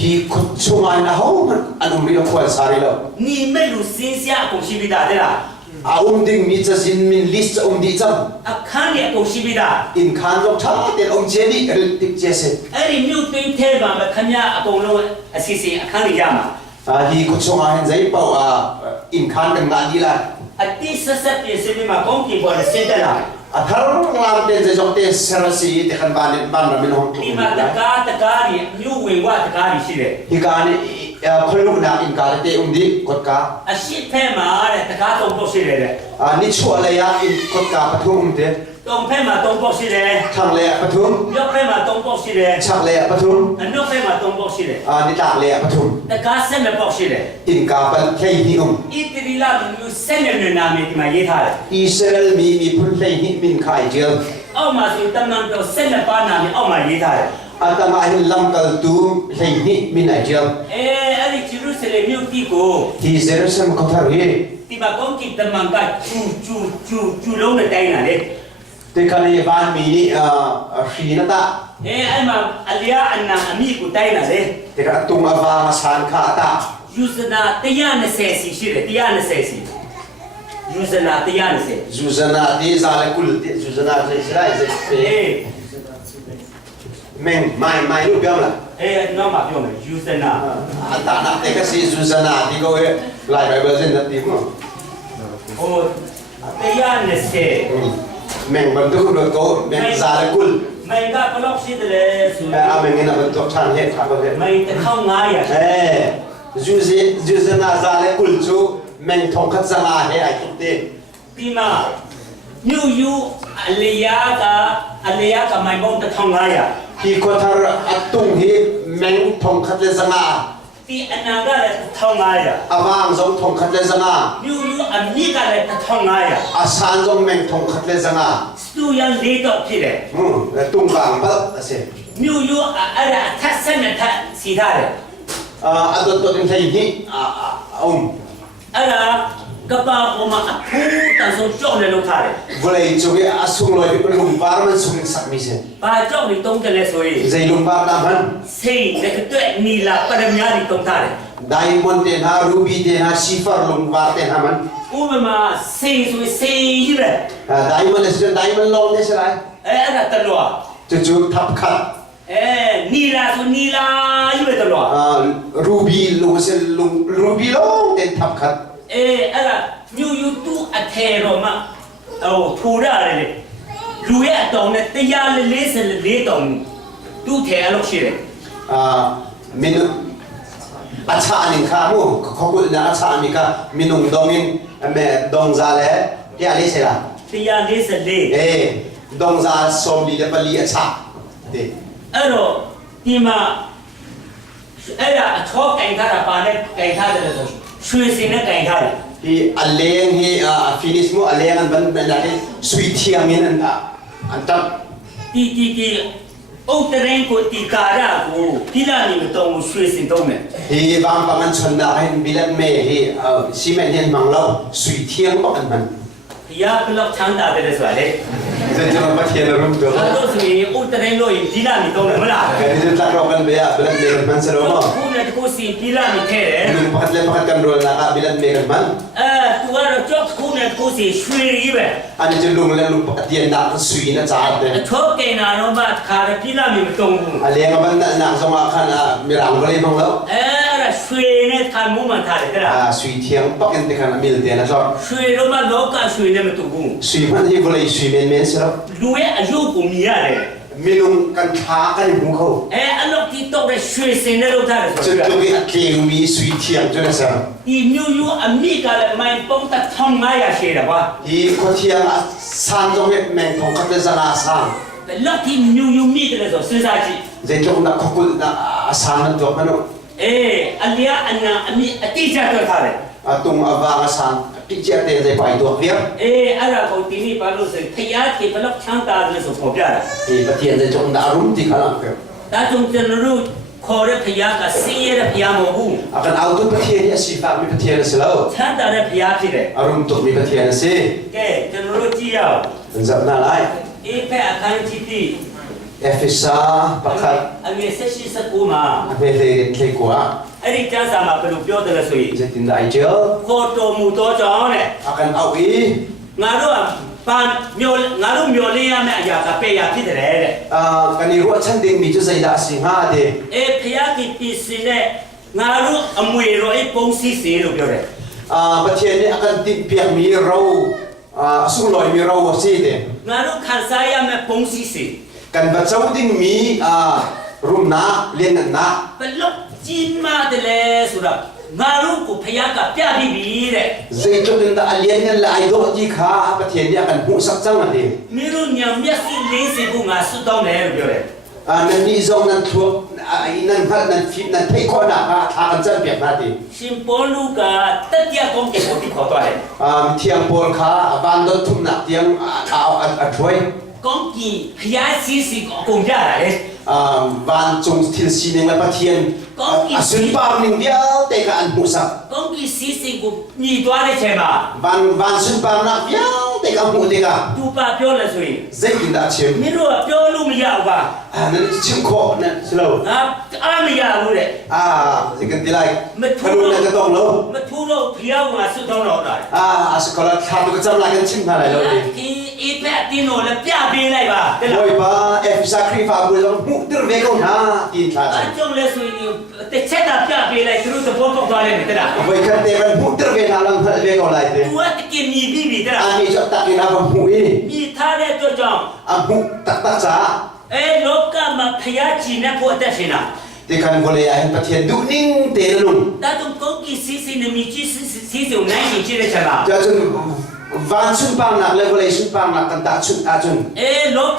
ฮีคุดชงานนะฮะมันอันนู้นมีเราควรสารีแล้ว นี่ไม่รู้สิ่งเสียของชีวิตได้ละ ดิ่งมีจะสินมินลิสต์ดีจัง ข้างเนี่ยของชีวิตได้ อินคานรบช้าเดี๋ยวเจนี่ติดเจส ไอ้นิวตัวเทมมันขันยาตรงนู้นสิ่งข้างนี้ยามา ฮีคุดชงานใจเปล่าอินคานกันงานดีละ ที่สัตย์ที่สิ่งมาของที่บริสุทธิ์ได้ละ ทาร์ลามเดนจะจบเตสเซอร์ซีที่ขันบ้านเราเป็นห้อง ที่มาตะการนี่ยูเวว่าตะการนี่สิเลย ฮีการ คนลูกนักอินการเตอุ้มดีกดกา อาชีพแพ้มาเนี่ยตะการตรงปกสิเลย นี่ชัวอะไรอ่ะอินกดกาปทุมเต ตรงแพ้มาตรงปกสิเลย ช่างเลยปทุม ยกแพ้มาตรงปกสิเลย ช่างเลยปทุม อันนกแพ้มาตรงปกสิเลย นี่ต่างเลยปทุม ตะการเส้นไม่ปกสิเลย อินกาเป็นใครที่อุ้ม อีตรีลาอยู่เส้นเนี่ยนามีที่มาเยี่ยท่า อิสราเอลมีพุ่นใครที่มินขายเจียว เอามาสู่ตำนานตัวเส้นเนี่ยป้านามีเอามาเยี่ยท่า อาตมาเห็นลำกัลตูใครที่มินไอเจียว อันนี้จิรุเซเลมิวที่กู ที่เซรุสมเขาทารี ที่มาก้องกินตำนานก็จูลงในใจน่ะเลย แต่คันนี้บ้านมีนี่ฟีนัตตา ไอ้มาอัลยาอันนั้นมีกูใจน่ะเลย แต่ก็ตุงอาวามาสานขาตา ยูสนาเตียนเซซีชิเลยเตียนเซซียูสนาเตียนเซ จูซนาดีซาเลกุลจูซนาเซสไรเซเปแม่งไม่รู้เปล่าล่ะ น้องมาพี่ว่ายูสนา อันตานักแต่ก็สิจูซนาที่เขาไล่ไปเบอร์เซนนั่นที่มั้ง โอ้เตียนเซ แม่งบรรทุกรถโก้แม่งซาเลกุล ไม่ก็ปลอกชิดเลยสุด แม่งเงินบรรทุกช่างเฮ็ดครับเฮ็ด ไม่จะเข้าง่ายอ่ะ จูซนาซาเลกุลจูแม่งทองคัดซาลาเฮ็ดไอ้ทุกที พี่มายูอัลยากับไม่บ้องจะเข้าง่ายอ่ะ ที่คนทารอัตุงฮีแม่งทองคัดเลซาลา ที่อันนั้นก็เลยเข้าง่ายอ่ะ อาวางจงทองคัดเลซาลา ยูอันนี้ก็เลยเข้าง่ายอ่ะ อาซานจงแม่งทองคัดเลซาลา สตูยังดีต่อพี่เลย แล้วตุ้งบางปั๊บเสร็จ ยูอะไรทัศน์ทัศน์สีท่าเลย อันตัวเป็นใครที่อะไรก็บอกผมมาพูดแต่ส่งจ้องในลูกค้าเลย วันนี้ช่วยอาสุงลอยเป็นลุงบาร์มันสุงสักมิเซน ป้าจ้องในตรงกันเลยสวย ใจลุงบาร์น้ำมัน สิ่งในตัวนี่ละปรมาณูตรงท่าเลย ไดมอนด์เตน่ารูบี้เตน่าชิฟาร์ลุงบาร์เตน่ามัน มาสิ่งสวยสิ่งยี่เลย ไดมอนด์เนี่ยไดมอนด์ลองเนี่ยใช่ไหม อะไรตลอด จู่ๆทับขัด นี่ละส่วนนี่ละยี่เลยตลอด รูบี้ลุงเซนลุงรูบี้ลองเตนทับขัด อะไรยูตู้อัฐเรมาทูระอะไรเลยรู้ยังตรงเนี่ยแต่ยาเลสเลตรงตู้เทอลูกศิษย์มินุอาชาหนึ่งข้ามูเขาพูดนะอาชามีก็มินุงดองอินแม่ดองซาเล่ที่อะไรเสร็จละ แต่ยาเลสเลดองซาสมดีเดปลีอาชาเด็ที่มาชอบไก่ท่าปานเนี่ยไก่ท่าเลยช่วยสิ่งนั้นไก่ท่าที่อัลเลงที่ฟินิชมูอัลเลงอันเป็นอะไรสวีทเทียงนี่อันตับที่โอ้แต่เรื่องกูที่การะกูที่นั่นนี่มันต้องช่วยสิ่งตรงเนี่ยที่บางปังชนดาให้บิลเมย์ที่ซีเมนต์เห็นมังเราสวีทเทียงก็อันมันยาเป็นล็อกช่างตาเป็นสวยเลยจะมาเทียนรุ่มตัวแล้วก็สิ่งโอ้แต่เรื่องเราที่นั่นนี่ตรงเนี่ยมันอะไรที่จะตัดรอบกันเบียร์บิลเมย์มันสรุปมั้งกูเนี่ยกูสิ่งที่นั่นนี่แค่มึงพัดเล่นพัดกันรัวนะบิลเมย์มันตัวเราจบกูเนี่ยกูสิ่งช่วยยี่แบบอันนี้จะลุงเล่นลุงเทียนดับสวีนะจ้าเด้ชอบเกณฑ์อะไรบ้างขาดที่นั่นนี่มันตรงกูอัลเลงมันนั่งสมาคันมีรังก็เลยมังแล้วช่วยเนี่ยขาดมุมมันท่าเลยก็สวีเทียงปักกันที่ขนาดมิลเดียนะจ๊อบช่วยเราบ้านโลกาช่วยเนี่ยมันตรงกูสวีมันที่ก็เลยสวีเมนสิครับรู้ว่าอายุกูมีอะไรมีลุงกันท้ากันอยู่เขาอันนั้นที่ต้องได้ช่วยสิ่งนั้นเราท่าเลยจะต้องมีเกี่ยวมีสวีเทียงจุดนั้นสิอียูอเมริกาเลยไม่ป้องตัดทำง่ายอะเชียร์ว่าอีคนเทียงสานจงเห็นแมงทองคัตเตอร์ซาลาสานแต่ลักที่ยูมีกันเลยสื่อสารจีเจ้าจงนักขบุลนักสานนั่นตัวมันอันนี้อันนั้นมีตีเจ้าตัวท่าเลยตุงอาวางสานตีเจ้าเตะใจไปตัวเพียบอะไรเขาที่นี่ปารุสึกที่ยาที่พลักช่างตาเลยสุขภาพอะไรปะเทียนเจ้าจงดารุมที่ขลังเพียบแต่จงจะรู้ขอรับพยากับเสียรับพยาโมบุอาการเอาตัวปะเทียนนี่สิฟ้ามีปะเทียนสิแล้วช่างตารับพยาที่เลยอารมณ์ตัวมีปะเทียนสิแกจะรู้ที่ยาวจับหน้าไล่แพ้อาการที่ดีเอฟิซ่าปะคัดอันนี้เสียชีสกูมาเพื่อเลยกว่าอันนี้จะสามารถเป็นลูกโยดเลยสุยจะติดได้เจ้าโคตรมูโตจ้องเนี่ยอาการเอาอีงารู้ปานงารู้มีอะไรไหมอยากกับเปียที่ไหนเนี่ยกันนี่รู้ว่าฉันดึงมีจุดใจด่าสิงหาเดพยาที่ปีสิเนี่ยงารู้อมวยรู้ปงซีสีลูกโยดประเทศนี้อาการติดเปียกมีเราสุงลอยมีเราสิเดงารู้ขันสายามปงซีสีกันบัดเจ้าดิ้งมีรุ่มน้าเลี้ยงน้าเป็นลูก金马的嘞，是吧？马路古培养个变比比的。Zai tu din da alien yan la ai do ti kha pathian ya kan hu sak chang ati. 米路娘面是临时不俺是当来了，对不对？ Nan ni zong nan thuak nan hat nan fit nan thei kho na ka tha kan chan piak na ti. 新波路个得点讲给我的考到嘞， Thiang pol kha van do thum na tiang a thoi. 讲给培养知识公家来的。 Van chung thil si ning la pathian asun pam ning biao te ka an hu sak. 讲给知识个你多的钱嘛？ Van sun pam na biao te ka hu te ka. 都把标了所以， Zai kin da chem. 米路标路没有吧？ Nan chim kho nan slow. 啊没有的， Zikan tilai. Kanun na ka tong lo. 没土路培养俺是当老的。 Sekolah kha tu ka cham la kan chim na lai lo ti. 一百点我了，变变来吧，对吧？ Boy ba sakri fa bu lo mu dir ve ko na tin tha. 俺种了所以得吃到变变来，就是不不多嘞，对吧？ Boy kan te ban mu dir ve na lang ve ko lai te. 我得给你比比，对吧？ Ani jo tak ina ba mu i. 你他的这种， Mu tak tak sa. 哎，老干嘛培养技能不得行啊？ Te kan boleh ai pathian du ning te lu. 那种公给事情的米去是种难行去的什么？ Ja chun van sun pang nak level sun pang nak kan ta chun a chun. 哎，老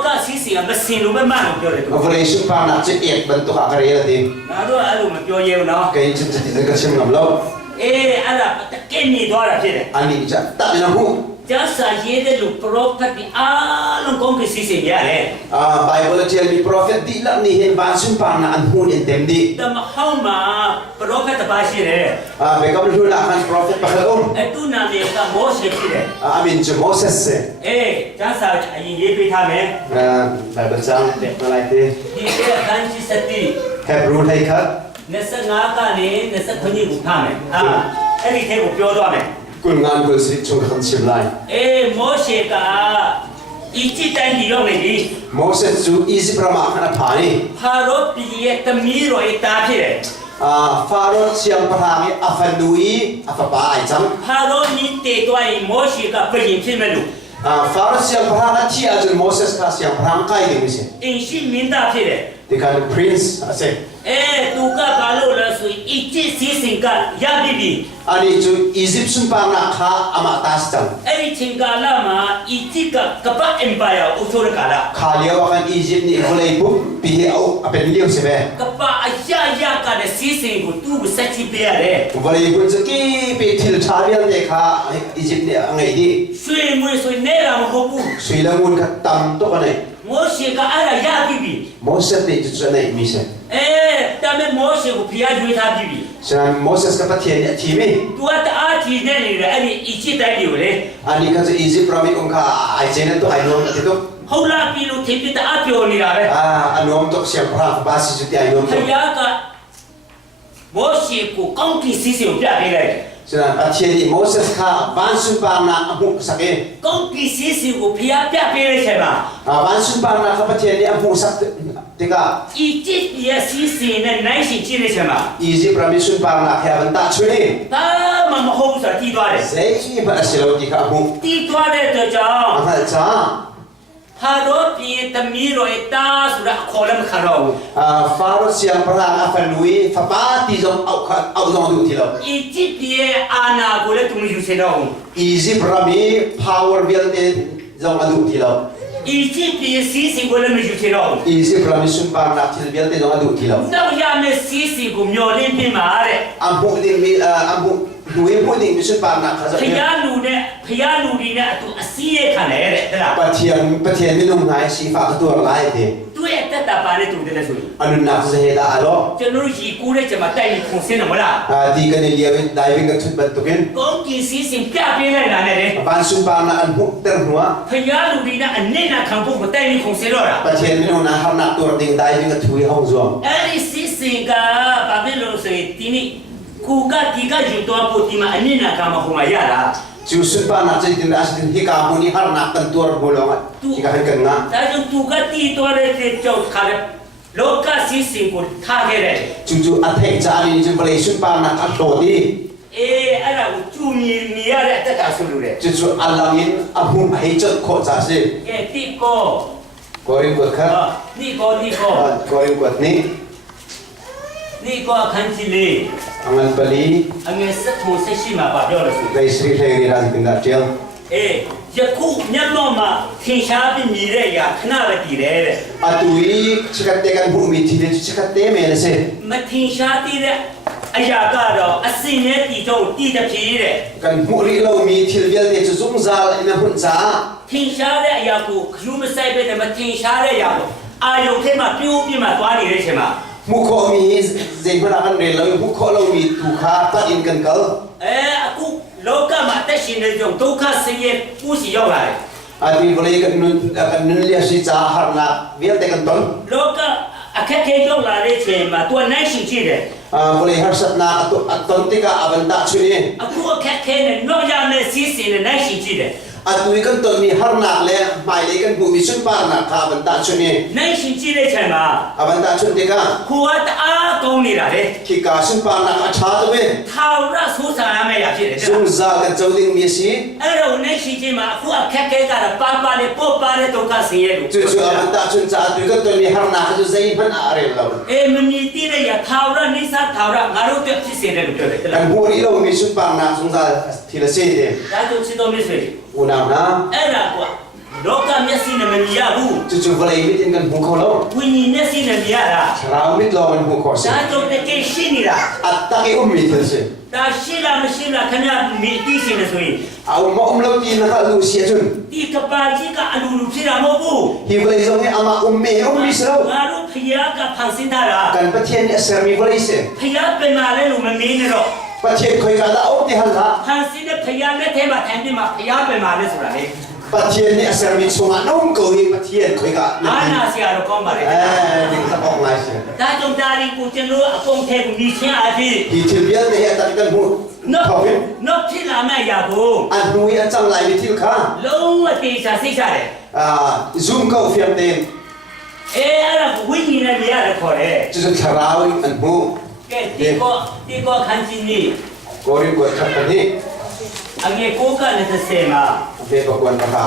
干事情啊，不行路不慢路标的多。 Level sun pang nak che ek bentuk a kare la ti. 那都俺路没标业务呢。 Kai chun chun ka sim ngam lo. 哎，俺啦，给你多少钱的？ Ani ja tak ina hu. 假设现在路 property 啊，拢公给事情也嘞。 Bible tell me prophet di lang ni hen van sun pang na an hu in tem di. 那么好嘛，property 巴西嘞。 Be kam lu la kan prophet pa khalom. 哎，都那边个模式去的。 Amin chu Moses se. 哎，假设也被他们， Bible chang malai te. 你这看起实地， Hebrew thai khat. 那是哪个呢？那是肯定不他们啊。哎，你听我标多没？ Kun ngan kul si chung kan sim lai. 哎，模式个，一直在利用的， Moses chu Egypt rama kana phani. 他罗毕业的米罗一大批的， Pharaoh siang pahangi afanui afapa ai cham. 他罗你得多模式个不引起门路， Pharaoh siang pahang chi ajun Moses ka siang pahang kai ding se. 引起民大批的。 Di kan prince ase. 哎，都个把路了是一直实行个亚比比。 Ani chu Egypt sun pang na kha ama tas cham. 哎，请个啦嘛，一直个把 empire 乌托的个啦， Kha liaw kan Egypt ni volei pu pi au apen liaw se be. 个把呀个的实行个都不实际别嘞。 Volei pu chu ki pe thil tha bial de kha Egypt ni angai di. 水没水那样好不？ Sui langun ka tam to kanai. 我写个阿拉亚比比， Moses ni chu chu nei mi se. 哎，咱们我写个皮亚就他比比， San Moses ka pathian ni thi mi. 都阿阿提那里的，哎，一起带流嘞。 Ani ka chu Egypt rami ong kha ai chen to ai nom ti to. 后来比如天边的阿表你来嘞， Anom to siang pahang ba si chu ti ai nom 他 to. 呀个我写个钢铁实行别别嘞， San pathian ni Moses kha van sun pang na amu sake. 钢铁实行个皮亚别别嘞是吧？ Van sun pang na kha pathian ni amu sak tika 一直也实行的耐心记嘞是嘛？ Egypt rami sun pang na kha ban ta chuni. 他们好说地段嘞， Zai ba asilo ti ka amu. 地段嘞这种， Ang cha. 他罗比的米罗一大出来，可能看到。 Pharaoh siang pahang afanui fa pa ti jong au jong du ti lo. 一直别阿那过来东西知道， Egypt rami power bial te jong adu ti lo. 一直别事情过来没就知道。 Egypt rami sun pang na til bial te jong adu ti lo. 那下面事情个苗林边嘛嘞， Ampu ding mi ampu nui pu ding mi sun pang na kha 培 sa. 养路呢，培养路里呢，都事业看来嘞，对吧？ Pathian mi nung ngai si fa ka tu lai te. 对，这大把的都在那说， Anun na sa heda alo. 这路一股嘞怎么带你空心了么啦？ Di ka ni liawin diving ka chut ban tukin. 讲件事情别别来哪来嘞？ Van sun pang na an hu ter hua. 培养路里呢，你那看不不带你空心了啦？ Pathian mi nung na har na tur ding diving ka thui hong zuam. 哎，你事情个把别路水地你，顾个地个就多不地嘛，你那干嘛好嘛呀啦？ Chu sun pang na chai din as din hi ka mu ni har na kan tur bolong. Ki ka kan nga. 但是杜个地多嘞，这就看了，老个事情个他给嘞。 Chu a thei cha ni chu balai sun pang na ka to di. 哎，阿拉有注米啊嘞，这打输嘞。 Chu alangin ahu hai chot kho cha si. 哎，第个， Korin kot kha. 你个， Korin kot ni. นี่ก็คันจิเล angan pali อันเงี้ยสักทงเซชิมาปะเดียวละสุ dai sri thei ri ran tin da tel ยาคูยันล้อมาทิ้งชาเป็นมีได้ยาขนาดตีได้เลย atui chikatte kan bu mi thi de chikatte me le se มาทิ้งชาตีได้อายาการอสิ่งนี้ตีจงตีจะพีเลย kan mu ri lo mi thil vel te chu zum zal ina hun cha ทิ้งชาได้อายาคูครูไม่ใส่ไปแต่มาทิ้งชาได้ยาอายุแค่มาปิ้วปิ้วมาตัวนี้เลยใช่ไหม mu kho mi zein bana kan re lo mu kho lo mi tu kha pa in kan kal กูโลกามาแต่สิ่งนี้จงทุกข้าสิ่งนี้ผู้สิยอมเลย atui boleh kan nun lia si cha har na vel te kan ton โลกาแค่ยอมเลยใช่ไหมตัวไหนสิ่งที่เลย boleh har sat na ton ti ka avanta chu ni กูแค่เนี่ยนอกจากเนี่ยสิ่งไหนสิ่งที่เลย atui kan ton mi har nak le mai le kan bu mi sun par na kha avanta chu ni ไหนสิ่งที่เลยใช่ไหม avanta chu ti ka หัวตากงนี่แหละเลย ki ka sun par na ka cha to be ท้าวราสุสานไม่อยากที่เลย zum za kan chau ding mi si เราในสิ่งที่มากูแค่กันป้าเลยปุ๊บป้าเลยตัวข้าสิ่งนี้ chu chu avanta chun cha atui kan ton mi har na ka chu zai man are lo มันมีที่เลยอย่าท้าวรานิสัยท้าวรางารุเตที่เสียเลยตัวเลย kan bu ri lo mi sun par na zum za thi la se de ได้ตัวที่ตัวไม่สวย una na กูโลกาเมียสิ่งนั้นมันยาบู chu chu boleh mi tin kan bu kho lo วิญญาณสิ่งนั้นยาละ rau mit lo man bu kho se ได้ตัวแต่แค่สิ่งนี้ละ atta ki mi thil se แต่สิ่งละไม่สิ่งละขนาดมีที่สิ่งนั้นสวย au mo lo ti na ka lu sia chun ที่กบาจีก็อนุรูปที่เราโมบู hi boleh zong he ama me mi se lo งารุพยากับพังสินทาระ kan pathian ni asar mi boleh se พยาเป็นมาเลยหนูมันมีเนี่ยหรอ pathian khoi ka da au ti hal la พังสินเนี่ยพยาเนี่ยเทมาแทนที่มาพยาเป็นมาเลยสุดเลย pathian ni asar mi chunga nom ko hi pathian khoi ka อาณาเสียเราก็มาเลย ding sa ok ngai se ถ้าจงดาริกูจะรู้อากงเทพมีเชื่ออาทิ hi thil bial te he ta kan bu นก thau he นกที่ละแม่ยาบู an nui an chang lai mi thil kha ลงมาตีชาสิชาเลย zoom ko fiam te อะไรวิญญาณเนี่ยอะไรขอเลย chu chu tharau an bu แกที่ก็ขันจินี่ korin ko khat ta ni อันนี้กูก็เลยจะเสมา be ko kwan ka ha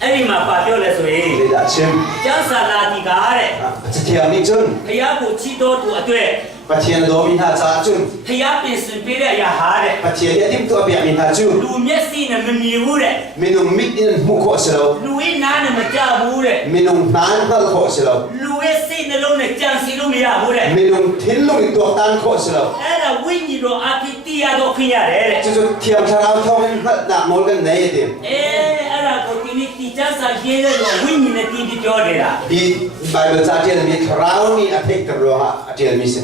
ไอ้นี่มาปาเดียวเลยสวย le da chim จ้าสาราติกาเลย cha thiam ni chun พยากูชีโตตัวด้วย pathian lo mi ha cha chun พยาเป็นสิ่งเป็นอะไรหาเลย pathian ni dim to bia mi ha chu ลูเมียสีเนี่ยมันมีหูเลย minung mit in mu kho se lo ลูไอ้น้าเนี่ยมันจ้าหูเลย minung nan hal kho se lo ลูไอ้สีเนี่ยลูเนี่ยจังสีลูไม่ยาหูเลย minung thil lu to tan kho se lo အဲ့ဒါဝိညာဉ်တော်အပိတရားတော်ခင်ရတယ်တဲ့ chu chu thiam tharau thong na mol kan nei de အဲ့ဒါကိုဒီနေ့တိကျစာရေးတဲ့တော့ဝိညာဉ်နဲ့တီးပြီးပြောနေတာ di bible cha tian mi tharau ni athek tar lo ha tian mi se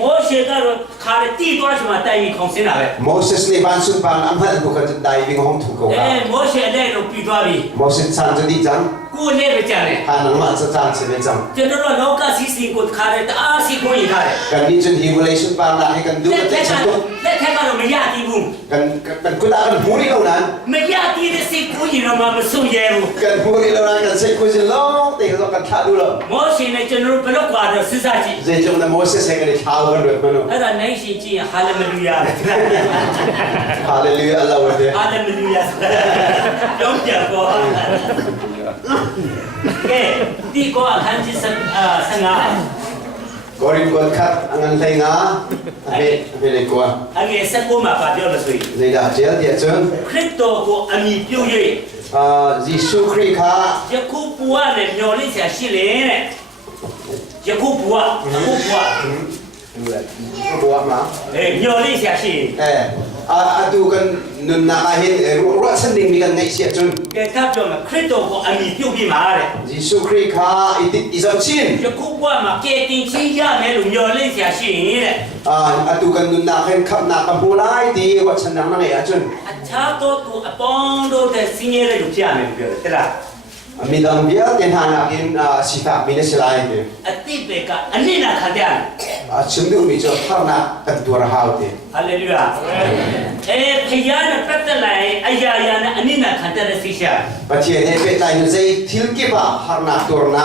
မောရှေကတော့ခါရတီးသွားချင်မှတိုင်ပြီးခေါင်းစင်းတာပဲ moses ni ban sun pan am hal bu ka dai bing hong thu ko ha မောရှေလည်းတော့ပြီးသွားပြီ moses san ju di jang ကိုယ်လည်းပဲကြံတယ် ha nang ma cha chan se me jang ကျွန်တော်တို့လောကစီစီကိုခါရတအားစီကိုရထားတယ် kan ni chun hi bulai sun pan na he kan du လက် ka ထ te က်က chan tu လက်ထက်ကတော့မရသေးဘူး kan ku da kan muri lo nan မရသေးတဲ့စိတ်ကိုရင်တော့မဆုံးရဲဘူး kan muri lo nan kan se ku jin lo te ka kan tha du lo မောရှေနဲ့ကျွန်တော်တို့ဘယ်လောက်กว่าတော့စဉ်းစားကြည့် je jong na moses he kan thau kan ro mano အဲ့ဒါနိုင်ရှိကြည့်ဟာလေမလူယာတဲ့ hallelujah allah wa de ဟာလေမလူယာတော့ကြတော့ကဲဒီကောအခန်းကြီးဆငါ korin ko khat angan lai nga ave le ko အငယ်စကူမှာပါပြောလို့ဆိုရင် le da jel dia chun ခရစ်တော်ကိုအမိပြု၍ jisu christ kha ယခုဘဝနဲ့မျော်လင့်စရာရှိလေတဲ့ယခုဘဝအခုဘဝ buat ma မျော်လင့်စရာရှိ atu kan nun na ka hin ro san ding mi kan ngai sia chun ကဲကပ်ပြောမှာခရစ်တော်ကိုအမိပြုပြီးမှာတဲ့ jisu christ kha isam chin ယခုဘဝမှာကဲတင်ချင်းရမယ်လို့မျော်လင့်စရာရှိရင်တဲ့ atu kan nun na kan khap na ka bulai ti wa chan nang na ngai a chun အခြားသောသူအပေါင်းတို့တဲ့စင်းရဲတဲ့လူဖြစ်ရမယ်ပြောတယ်လား mi dang bia ten han na kin sita mi ne silai ni အတိတ်ပဲကအနစ်နာခံတယ် chum du mi cho thar na kan tu ra hau ti ဟာလေလုယာဖျားနဲ့ပတ်သက်လိုက်အရာရာနဲ့အနစ်နာခံတဲ့စိတ်ရှာ pa chien he pe tai nu zai thil ke ba har na tur na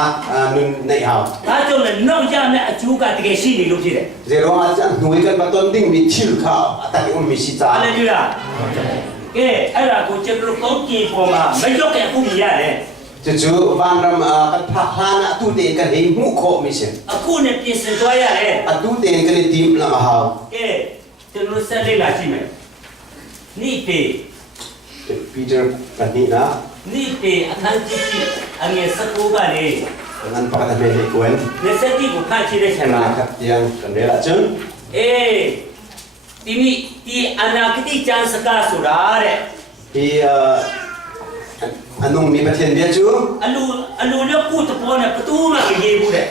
nun nei hau ဒါကြောင့်လည်းနောက်ရမယ့်အကျိုးကတကယ်ရှိနေလို့ဖြစ်တယ် zero a chan nui kan ba ton ding mi thil kha ataki mi si ဟာ cha လေလုယာကဲအဲ့ဒါကိုကျွန်တော်ကောင်းကြည့်ပေါ်မှာမရောက်တဲ့အခုမြင်ရတယ် จู่ๆวันรำกันพักหานะตู้เตียนกันเห็นมุขโคมิเช่ အခုနဲ့ပြင်ဆင်သွားရတယ် ตู้เตียนกันทีมละมาหาว ကဲကျွန်တော်ဆက်လေးလာကြည့်မယ်နိတေ ปีเตอร์กันนี่นะ နိတေအခန်းကြီးအငယ်19ကနေ งั้นปกติเป็นเด็กเว้น 20ကိုဖတ်ကြည့်တဲ့ချိန်မှာ นะครับยังกันเวลาจุน ဒီမိဒီအနာဂတိကျမ်းစကားဆိုတာတဲ့ ที่อันนุ่งมีประเทศเบียจู အလူနဲ့ကုတပေါ်နဲ့ဘသူမှမရေးဘူးတဲ့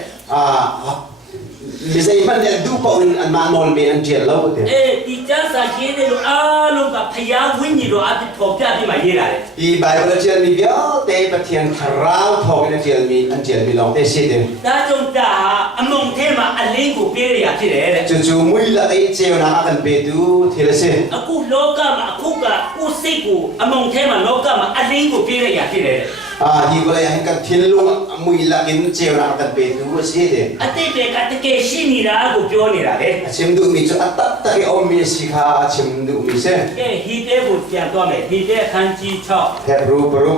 มิใช่มันเนี่ยดูปอนอันมานอนเป็นอันเจียแล้วเด้ ဒီကျမ်းစာရေးတယ်လို့အားလုံးကဖျားဝိညာဉ်တော်အဖြစ်ပေါ်ပြပြီးမှရေးတာလေ ที่ไบเบิลเจียมีเบียเตประเทศคราวทองอันเจียมีอันเจียมีลองเตสิเด ဒါကြောင့်ဒါဟာအမုံထဲမှာအလင်းကိုပေးရဖြစ်တယ်တဲ့ จู่ๆมุยละไอเจียวนะกันเปดูเทเลเซ အခုလောကမှာအခုကကိုယ်စိတ်ကိုအမုံထဲမှာလောကမှာအလင်းကိုပေးရဖြစ်တယ်တဲ့ ที่ก็เลยให้กันทินลุงมุยละกินเจียวนะกันเปดูสิเด အတိတ်ကတကယ်ရှိနေတာကိုပြောနေတာလေ ชิมดูมีจุดอัตตะที่อมีสิกาชิมดูมีเซ ကဲဟိတဲကိုပြန်သွားမယ်ဟိတဲခန်းကြီး6 แค่รู้ปรุ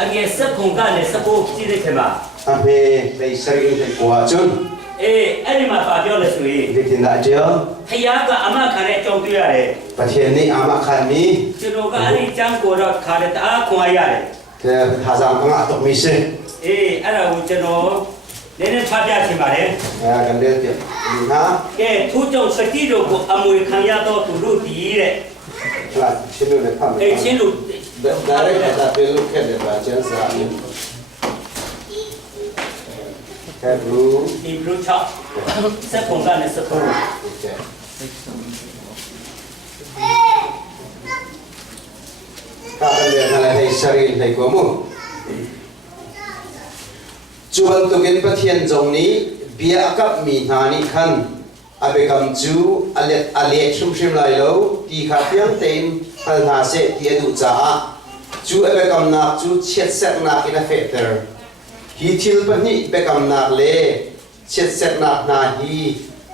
အငယ်7ခုကနေ19ကြည့်တဲ့ချိန်မှာ อันเป็นสริงเป็นกว่าจุน အဲ့ဒီမှာပါပြောလို့ဆိုရင် เด็กที่น่าเจียว ဖျားကအမခံတဲ့အကြောင်းတွေ့ရတယ် ประเทศนี้อามาคันนี้ ကျွန်တော်ကအဲ့ဒီကျမ်းကိုတော့ခါတဲ့တအားခွန်အားရတယ် แต่ทาซามก็งาตกมีเซ အဲ့ဒါကိုကျွန်တော်နည်းနည်းဖတ်ပြချင်ပါတယ် กันเดียวดีนะ ကဲသူကြောင့်စတိတို့ကိုအမွေခံရတော့သူတို့ဒီတဲ့ หลักชิมดูเลยครับ ချင်းတို့ ได้ได้แต่เป็นลูกแค่เดียวกันเจ้าสาวแค่รู้ ဒီဘလူး6စက်ပုံကနေစပုံ ถ้าเรียนอะไรให้สริงให้กว่ามูจวนตุกินประเทียนจงนี้เบียกับมีนานิคันอาเบกำจูอเล็กชุมชิมไหลโลตีขาเพียงเต็มพันธาเสตีดูจ้าจูอาเบกำนักจูเช็ดเสกนักอินเฟเตอร์ฮีทิลปนิเบกำนักเล่เช็ดเสกนักนาฮี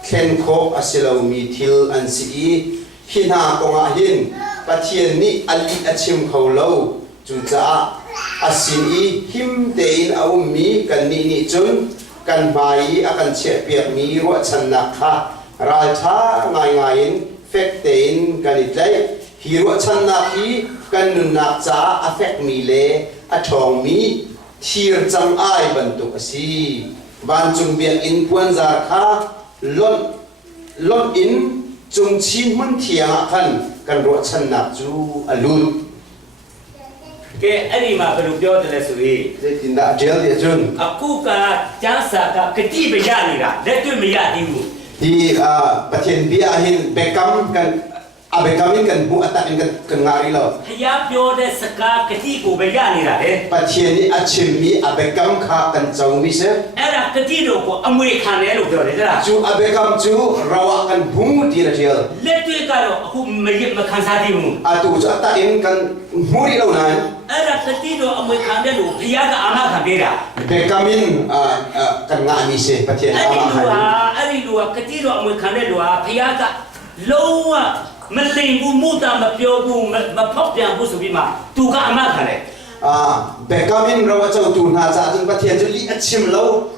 เคนโคอาศิลามีทิลอันซีหินหากงอาหินประเทียนนี้อลิอชิมเขาโลจูจ้าอาศินีหิมเดินเอามีกันนี่จุนกันมาอีอากันเชี่ยเปียกมีวัชนักค่ะราชาง่ายเฟกเดินกันอีกเลยฮีวัชนักฮีกันนุนักจ้าอเฟกมีเลอทองมีทีรจังไอบรรทุกสีบ้านจุงเบียงอินพวนจาร์ค่ะล้นอินจุงชินมันเทียงกันวัชนักจูอลุน ကဲအဲ့ဒီမှာဘယ်လိုပြောတယ်လဲဆိုရင် เด็กจินดาเจลเดียจุน အခုကကျမ်းစာကဂတိမရနေတာလက်တွေ့မရသေးဘူး ที่ประเทศเบียหินเบกัมกันอาเบกัมินกันบุอัตตะกันงาริโล ဖျားပြောတဲ့စကားဂတိကိုပဲရနေတာလေ ประเทศนี้อาชิมมีอาเบกัมขากันจงมิเซ အဲ့ဒါဂတိတို့ကိုအမွေခံတယ်လို့ပြောတယ်တဲ့လား จูอาเบกัมจูเรากันบุ้งดีนะเจล လက်တွေ့ကတော့အခုမခံစားသေးဘူး อาตูจะอัตตะอินกันมูริโลนั้น အဲ့ဒါဂတိတို့အမွေခံတယ်လို့ဖျားကအမခံပေးတာ เบกัมินกันงามิเซประเทศ အဲ့ อา ဒီ มา လူ คัน ဟာအဲ့ဒီလူကဂတိတို့အမွေခံတဲ့လူဟာဖျားကလုံးဝမလိမ်ဘူးမူတာမပြောဘူးမဖောက်ပြန်ဘူးဆိုပြီးမှသူကအမခံတယ် เบกัมินเราจะตูนาจาจึงประเทศจะลีอาชิมโล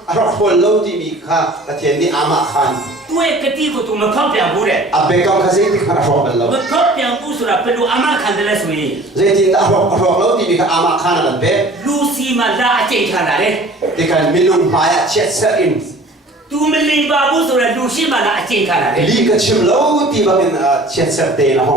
อารพลโลที่มีค่าประเทศนี้อามาคัน သူ့ရဲ့ဂတိကိုသူမဖောက်ပြန်ဘူးတဲ့ อาเบกัมคาซิติคาร์พลโล မဖောက်ပြန်ဘူးဆိုတာဘယ်လိုအမခံတယ်လဲဆိုရင် เจตินดารพโลที่มีค่าอามาคันนั่นเบ လူစီမှာလာအကျိန်ခံတာလေ ที่กันมิลุงพายเช็ดเซอิน သူမလိမ်ပါဘူးဆိုတော့လူရှိမှလာအကျိန်ခံတာလေ ลีกับชิมโลที่ว่าเป็นเช็ดเซเตนะฮ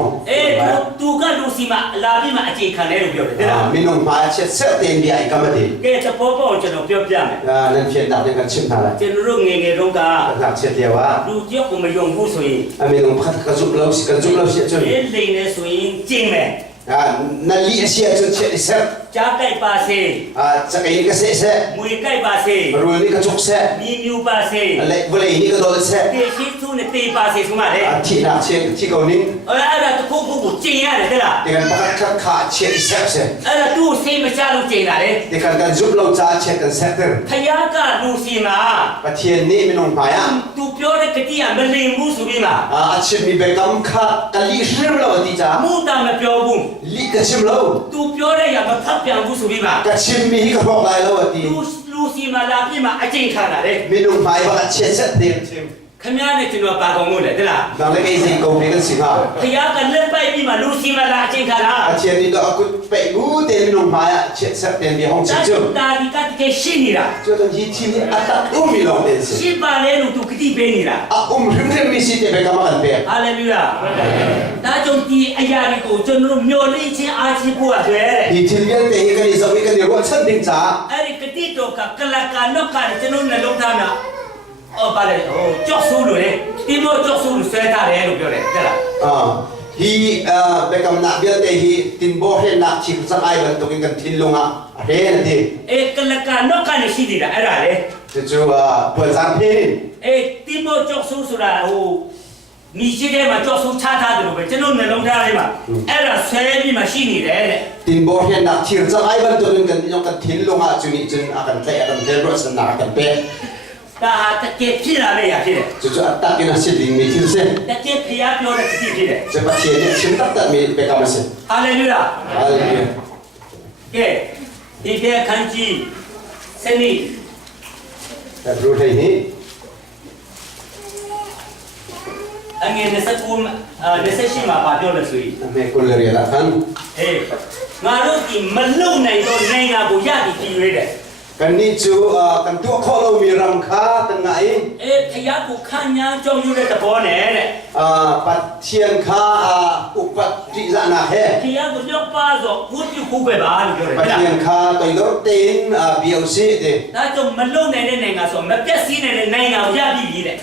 ะ သူကလူစီမှာလာပြီးမှအကျိန်ခံတယ်လို့ပြောတယ်တဲ့လား มิลุงพายเช็ดเซเตนบีไอกัมดี ကဲတပေါ်ပေါ်ကျွန်တော်ပြောပြမယ် นั่นเพียงดาวยังกันชิมทาระ ကျွန်တော်တို့ငယ်ငယ်တုန်းက หลักเช็ดเดียวว่า လူကြောက်ကိုမယုံဘူးဆိုရင် มิลุงพัดกระจุกเราสิกระจุกเราเช็ดจน လိမ့်နေဆိုရင်ကျင်းမယ် นั่นลีเสียจนเช็ดเซ ကြားကြိုက်ပါစေ จะกินก็เซเซ မွေကြိုက်ပါစေ รูนี่กระจุกเซ မြည်မြူပါစေ อะไรบรินี่ก็โดนเซ တေရှိသူ နဲ့တေးပါစေဆုံးပါလေ ที่นักเชียที่เกาหลี အဲ့ဒါတခုခုကိုကျင်ရတယ်တဲ့လား ที่กันประคัดขาเชียเซฟเซ အဲ့ဒါသူ့စိတ်မချလို့ကျင်တာလေ ที่กันจุบเราจ้าเชียกันเซตเตอร์ ဖယားကလူစီမှာ ประเทศนี้ไม่น้องพายอ่ะ သူပြောတဲ့ကတိကမလင်ဘူးဆိုပြီးမှာ อาชีพมีเบกำขากันลิชิมเราดีจ้า မူတာမပြောဘူး ลิกชิมเรา သူပြောတဲ့ရမဖတ်ပြန်ဘူးဆိုပြီးမှာ กชิมมีก็บอกไรเราดี လူစီမှာလာပြီးမှာအကျင့်ခံတာလေ ไม่น้องพายว่าเชียเซตเตอร์ชิม ခမရနဲ့ကျွန်တော်ပါကောင်းလို့လေတဲ့လား ดังนั้นไอ้สิ่งเกาหลีกันสิครับ ဖယားကလက်ပိုက်ပြီးမှာလူစီမှာလာအကျင့်ခံတာ อาชีพนี้ก็กูไปกูเดินน้องพายอ่ะเชียเซตเตอร์มีห้อง ဒါ ชิม တာဒီကတကယ်ရှင်းနေတာ จนที่ทีนี้อัตตาอุ้มมีลองเดินสิ ရှင်းပါလေလို့သူကတိပေးနေတာ ริมมีสิเตเบกำกันเปีย ဟာလေလုယာဒါကြောင့်ဒီအရာတွေကိုကျွန်တော်တို့မျှော်လင့်ခြင်းအားကြီးဖို့အတွက်တဲ့ ที่ทีนี้เตะกันนี่สมัยกันนี่ว่าฉันดึงจ้า အဲ့ဒီကတိတော်ကကလကာနောက်ကကျွန်တော်နှလုံးသားမှာပါလေကြောက်ဆိုးလို့လေဒီလိုကြောက်ဆိုးလို့ဆွဲထားတယ်လို့ပြောတယ်တဲ့လား ฮีเบกำนักเบียเตฮีตินโบเฮนักชิมสักไอ้บันตุกินกันทินลงอ่ะเรนดี ကလကာနောက်ကလည်းရှိနေတာအဲ့ဒါလေ จู่ๆเปิดสารเพลง ဒီလိုကြောက်ဆိုးဆိုတာမိရှိတဲ့မှာကြောက်ဆိုးချထားတယ်လို့ပဲကျွန်တော်နှလုံးသားလေးမှာအဲ့ဒါဆွဲပြီးမှရှိနေတယ်တဲ့ ตินโบเฮนักชิมสักไอ้บันตุกินกันยองกันทินลงอ่ะจุนี่จุนอากันเตะอากันเทรสนากันเปะ ဒါတကယ်ဖြစ်လာမယ့်အရာဖြစ်တယ် จู่ๆอัตตากินสิลิงมีทิลเซ တကယ်ဖျားပြောတဲ့ကတိဖြစ်တယ် จะมาเชียร์เนี่ยชิมตัดตัดมีเบกำมาสิ ဟာလေလုယာ อะไรเนี่ย ကဲဒီတဲ့ခန်းကြီးစနေ แต่รู้ไทยนี่ အငယ်29မှာပါပြောလို့ဆိုရင် เมกุลเรียละกัน ငါတို့ဒီမလုံနိုင်တော့နိုင်ငံကိုရပြီးပြည်ရွေးတယ် กันนี่จู่กันตัวข้อเรามีรำคาตั้งไง ဖျားကိုခံညာကြောင်းယူတဲ့သဘောနဲ့တဲ့ ปัดเทียนคาอุปติจานาเฮ ဖျားကိုလောက်ပါဆိုဘုသူခုပဲပါလို့ပြောတယ် ปัด ဟုတ်လား เทียนคาตัวรถเต็นเบียวซีเด ဒါကြောင့်မလုံနိုင်တဲ့နိုင်ငံဆိုမပြတ်စည်းနိုင်တဲ့နိုင်ငံကိုရပြီးပြီတဲ့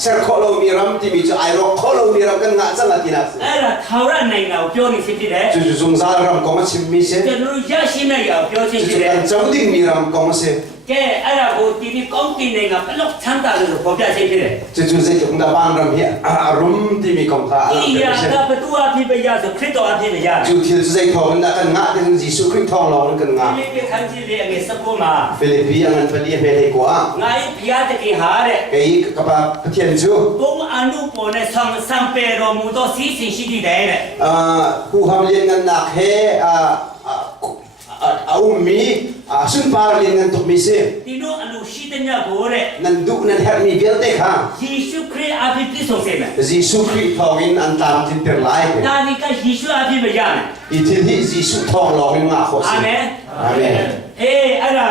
เซอร์ข้อเรามีรำที่มีจะไอรอกข้อเรามีรำกันงะจังตินัส အဲ့ဒါထာဝရနိုင်ငံကိုပြောနေဖြစ်တယ် จู่ๆสงสารรำกองมาชิมมีเซ ကျွန်တော်ရရှိမဲ့ရအောင်ပြောချင်းဖြစ် จู่ တယ် ๆกันเจ้าดิ่งมีรำกองมาเซ ကဲအဲ့ဒါကိုဒီကောင်းကင်နိုင်ငံဘလောက်ချမ်းသာလို့ပေါ်ပြချင်းဖြစ်တယ် จู่ๆเซจุงตาบางรำเฮียอารมณ์ที่มีกองท่า ဒီရာကဘသူအဖြစ်ပဲရဆိုခรစ်တော်အဖြစ်ပဲရတယ် จู่ๆที่เซทองนักกันงะที่ยิสุคริสต์ทองเรากันงะ ဒီနေ့ခန်းကြီးလေးအငယ်19မှာ ฟิลิปปีอันนั้นไปเรียนไปเลยกว่า ငါ့ဖျားတကယ်ဟာတဲ့ ไอ้กับเทียนจู่ ဘုံအနုပေါ်နဲ့ဆံပေတော်မူသောစီးစိမ်ရှိတယ်တဲ့ ผู้ทำเรียนกันหนักเฮเอามีสุนปาเรียนกันตุกมีเส ဒီလိုအလူရှိတဲ့ညကိုတဲ့ นันดุนันเฮมีเบียเตค่ะ ယေရှုခရစ်အဖြစ်ပြည့်စုံစေမယ် ยิสุคริสต์ทองอินอันตามที่เปไลน์ ဒါဒီကယေရှုအဖြစ်ပဲရမယ် อีที่ที่ยิสุทองลองงาโคสิ အာမင် อาเมน အဲ့ဒါ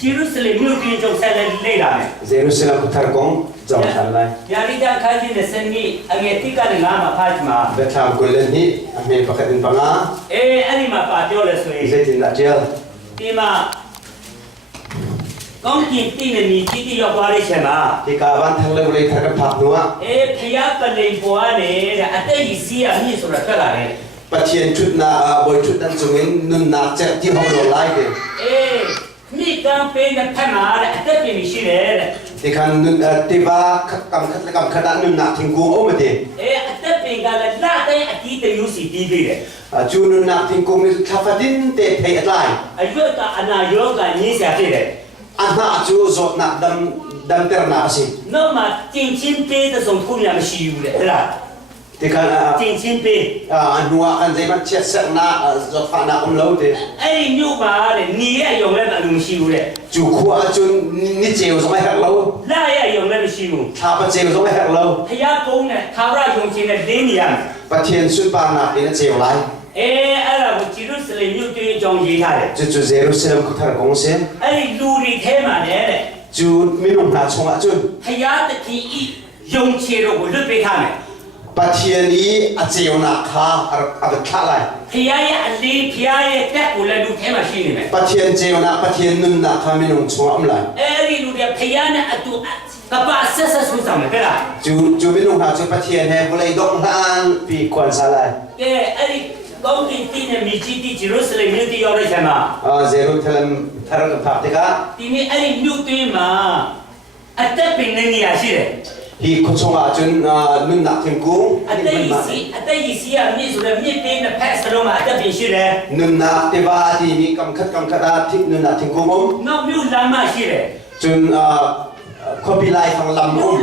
ဂျေရုဆလင်မြို့ပြင်ကျောင်းဆက်လက်လေ့လာမယ် เยรูซาเล็มพุทธกงจอมทันไล ယာရိတာခန်းကြီးနဲ့စနေအငယ်တိကနဲ့ငါမှာဖတ်မှာ เบทามกุลเลนี่อเมนปะกันปังอา အဲ့ဒီမှာပါပြောလဲဆိုရင် เซตินดาเจล ဒီမှာကောင်းကင်တည်နေမြည်တည်ရောက်သွားတဲ့ချိန်မှာ ที่กาวันทั้งเลยเลยทักกันพักนัว ဖျားပလိန်ပွားနေတဲ့အတိတ်ကြီးစီးရမြင့်ဆိုတာထွက်လာတယ် ปะเทียนชุดนาบอยชุดนั้นจงเงินนุนนาเจ็ที่ห้องเราไล่เด မိကံပေးတဲ့ဖက်မှာတဲ့အသက်ပြင်ရှိတယ်တဲ့ ที่คันนุนที่ว่าคำขนาดนุนนาทิ้งกูโอ้ไม่ดี အသက်ပြင်ကလည်းလာတဲ့အတီးတမျိုးစီပြီးပြီတဲ့ จูนุนนักทิ้งกูมีคาฟาดินเตะเพย์ไลน์ အရွက်ကအနာရောဂါညင်းစရာဖြစ်တယ် อันน่าจูจดนักดำเตอร์นาสิ နောက်မှကျင်ချင်းပေးတဲ့ဆုံးခုများမရှိဘူးတဲ့ဟုတ်လား ที่คัน ကျင်ချင်းပေး อันนัวอันใจมันเช็ดเสนาจดฟ้านาอุ้มเล่าเด အဲ့ဒီမြို့မှာတဲ့နေရယုံလည်းအလိုမရှိဘူးတဲ့ จูขัวจูนิเจียวสมัยหักเรา လာရယုံလည်းမရှိဘူး ทาปเจียวสมัยหักเรา ဖျားကုန်းနဲ့သာဝရယုံချင်းနဲ့တင်းနေရမယ် ปะเทียนสุนปานาเป็นเจียวไลน์ အဲ့ဒါကိုဂျေရုဆလင်မြို့တွင်ကြောင်းရေးထားတယ် จูเยรูซาเล็มคุทารกงเซ အဲ့ဒီလူတွေထဲမှာလည်းတဲ့ จูมีนุ่มนาชงอาจุน ဖျားတခင်ဤယုံချေတော့ကိုလွတ်ပေးထားမယ် ปะเทียนนี้อาเจียวนาคาอาเบคาไล ဖျားရဲ့အလေးဖျားရဲ့တက်ကိုလည်းလူထဲမှာရှိနေမယ် ปะเทียนเจียวนาปะเทียนนุนนาคามีนุ่มชงอัมไล အဲ့ဒီလူတွေဖျားနဲ့အတူကပဆက်ဆက်ဆူဆောင်တယ်လား จูมีนุ่มนาจูปะเทียนแฮบุเลยดอกลานปีควันซาไล ကဲအဲ့ဒီကောင်းကင်တင်းနဲ့မြကြီးတီဂျေရုဆလင်မြို့တည်ရောက်တဲ့ချိန်မှာ เยรูซาเล็มทารกพักติกา ဒီနေ့အဲ့ဒီမြို့တွင်းမှာအသက်ပင်နေနေရရှိတယ် hi khosonga chun nun nak thing kung အတိတ်စီကမြစ်ဆိုတဲ့မြစ်ပင်နဲ့ဖက်စလုံးမှာအသက်ပြင်ရှိတယ် nun nak te ba ti mi kam khat a thik nun nak thing kung om နောက်မြို့လမ်းမရှိတယ် chun khopi lai phang lam om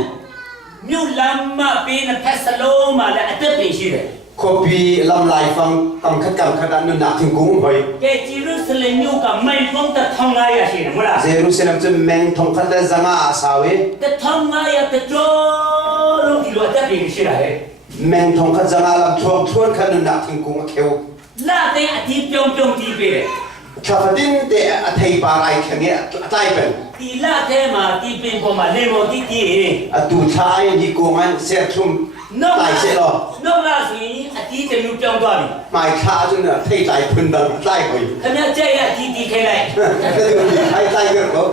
မြို့လမ်းမပင်နဲ့ဖက်စလုံးမှာလည်းအသက်ပြင်ရှိတယ် khopi lam lai phang kam khat a nun nak thing kung hoi ကဲဂျေရုဆလင်မြို့ကမိုင်ပေါင်း1500ရှိတယ်မဟုတ်လား Jerusalem chun meng thong khat da zanga asawe 1500တကြောလုံးဒီလိုအသက်ပြင်ရှိတာလေ meng thong khat zanga lam thuan khat nun nak thing kung kheu လာတဲ့အတီးပြုံတီးပေးတယ် chafatin te a thei pa ai khange atai pen ဒီလာတဲ့မှာဒီပင်ပေါ်မှာလေမော်တီးတီး atu thai ni ko man se thum နောက် tai se lo နောက်လာဆိုရင်အတီးတမျိုးပြောင်းသွားပြီ mai kha chun thei tai phun da tai hoi ခင်ဗျာကြိုက်ရတီးတီးခိုင်းလိုက် thai tai ge ko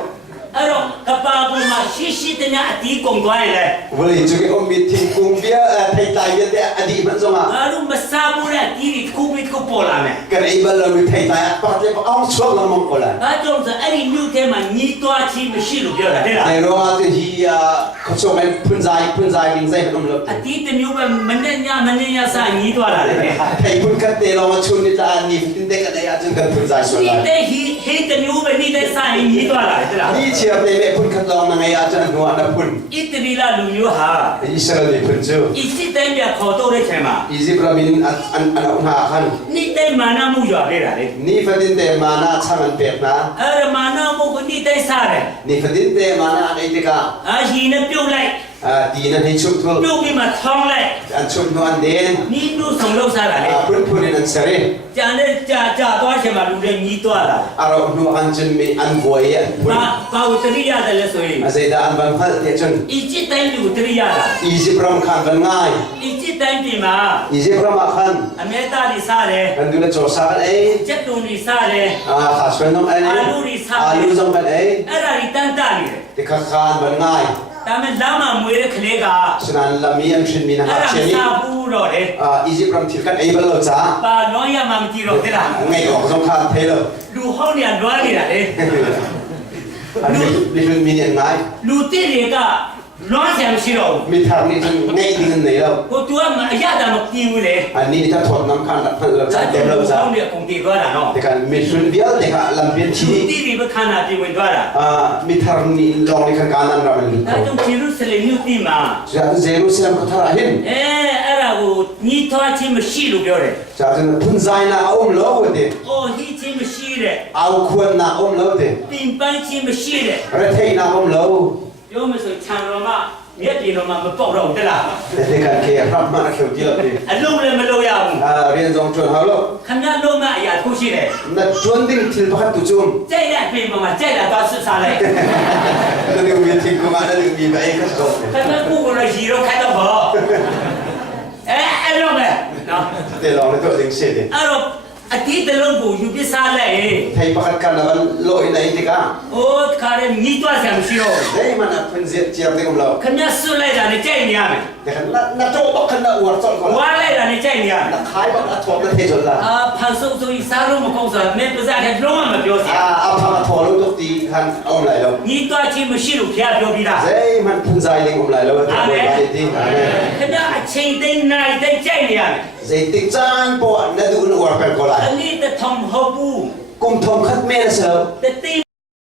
အဲ့တော့ကပါဘူမှာရှိတဲ့ညအတီးကုန်သွားရင်လေ vole chu ke om mi thing kung bia thei tai ye te adi man zonga အားလုံးမစားဘူးတဲ့တီးဒီခုပိတ်ကိုပေါ်လာမယ် kan ai bal lo thei tai pa te pa ong chok la mong ko la ဒါကြောင့်အဲ့ဒီမြို့ထဲမှာညီးတွားချင်းမရှိလို့ပြောတာတဲ့လား ai ro ma te hi ko so men phun zai ning zai nom lo အတီးတစ်မျိုးပဲမနဲ့ညစားညီးတွားလာတယ် thei phun kat te lo ma chun ni ta ni tin de ka da ya chun kan phun zai so ဒီ la တဲ့ဟေးတစ်မျိုးပဲနေတဲ့စားရင်ညီးတွားလာတယ်လား ni che pe me phun kat lo na ngai ya chun no na phun ဣတရီလာလူမျိုးဟာ Israel ni phun chu ဣစစ်တိုင်းပြခေါ်တော့တဲ့ချိန်မှာ Egypt ramin an ha khan နေ့တိုင်းမာနမှုရွာခဲ့တာလေ ni fadin te mana changan pek na အဲ့ဒါမာနမှုကိုနေ့တိုင်းစားတယ် ni fadin te mana ai te ka အာရှင်နဲ့ပြုတ်လိုက် di na ni chup thul ပြုတ်ပြီးမှထောင်းလိုက် an chup no an den နီးတို့ဆောင်လောက်စားတာလေ phun ni an sare ကြံတဲ့ကြာသွားချိန်မှာလူတွေညီးတွားလာ aro no an chun mi an boy ya ဘာဝတရိရတယ်လဲဆိုရင် azaida an ban phal te chun ဣစစ်တိုင်းလူတရိရတာ Egypt ram khan ban ngai ဣစစ်တိုင်းပြည်မှာ Egypt ram khan အမေသားတွေစားတယ် an du na cho sa kan ai ကျက်တုံတွေစားတယ် kha swen nom ai alu jong kan ai အဲ့ဒါတွေတန်းတနေတယ် te kha khan ban ngai ဒါမဲ့လမ်းမှာမွေးတဲ့ကလေးက sunan lami an chin mi na အဲ့ ha ဒါမ cheni စားဘူးတော့လေ Egypt ram thil kan ai bal lo cha ပါလွန်ရမှမကြည့်တော့တဲ့လား ngai ok jong khan the lo လူဟောင်းနေလွမ်းနေတာလေ an ni phun mi ni ngai လူတိတွေကလွမ်းချင်မရှိတော့ဘူး mi thar ni chun ngai ding nei lo ကိုသူကအရတာမကြည့်ဘူးလေ an ni ta thot nam khan la phal lo ဒါ cha ကြော dem င့် lo လူဟော cha င်းတွေအကုန်တည်သွားတာနော် te kan mi sun bial te ka lam pian လူ chi တိတွေပဲခန္ဓာပြင်ဝင်သွားတာ mi thar ni long ni khan kanan ra man ဒါကြောင့်ဂျေရုဆလင်မြို့တိမှာ ja Jerusalem ko thara hin အဲ့ဒါကိုညီးထွားခြင်းမရှိလို့ပြောတယ် ja jun phun zai na om lo de အော်ဟိခြင်းမရှိတဲ့ au khuen na om lo de တင်ပန်းခြင်းမရှိတဲ့ re thei na om lo ပြောမဆိုခြံတော်မှာမြက်ပြင်တော်မှာမပေါက်တော့ဘူးတလား te kan ke rap ma kheu ji lo de အလုံးလည်းမလုပ်ရဘူး rian jong chun ha lo ခင်ဗျားလုံးမအရာထုတ်ရှိတယ် na chun ding thil pakhat tu chum ကြိုက်တဲ့အပြင်မှာကြိုက်တာသွားဆွစားလိုက် na de mi thing ko ma na de mi ba ai ka so ခင်ဗျားကိုယ်ကိုယ်ရီတော့ခိုင်းတော့ဘောအဲ့လိုပဲနော် te long na to ding se de အဲ့တော့အတီးတလုံးကိုယူပစ်စားလိုက် thei pakhat kan na ban lo in ai te ka ဟိုခါရဲညီးတွားဆရာမရှိတော့ dei man na phun zet chiam de om lo ခင်ဗျားဆွလိုက်တာနဲ့ကြိုက်နေရမယ် te kan na to bak kan na war chol ko ဝါလိုက်တာနဲ့ကြိုက်နေရမယ် na khai bak na thop na the chol la ဖန်ဆုပ်ဆိုရင်စားလို့မကောင်းဆိုတာမင်းပါးစပ်ထဲလုံးဝမပြောစရာ a pha ma thol lo ti kan om lai lo ညီးတွားခြင်းမရှိလို့ဖျားပြောပြီးသား dei man phun zai ling om lai lo te ko ba ti amen ခင်ဗျားအချိန်သိမ်းနိုင်တဲ့ကြိုက်နေရမယ် zai tik chan po na du no war pen ko lai အနည်းတထုံဟုတ်ဘူး kum thom khat me sa တသိ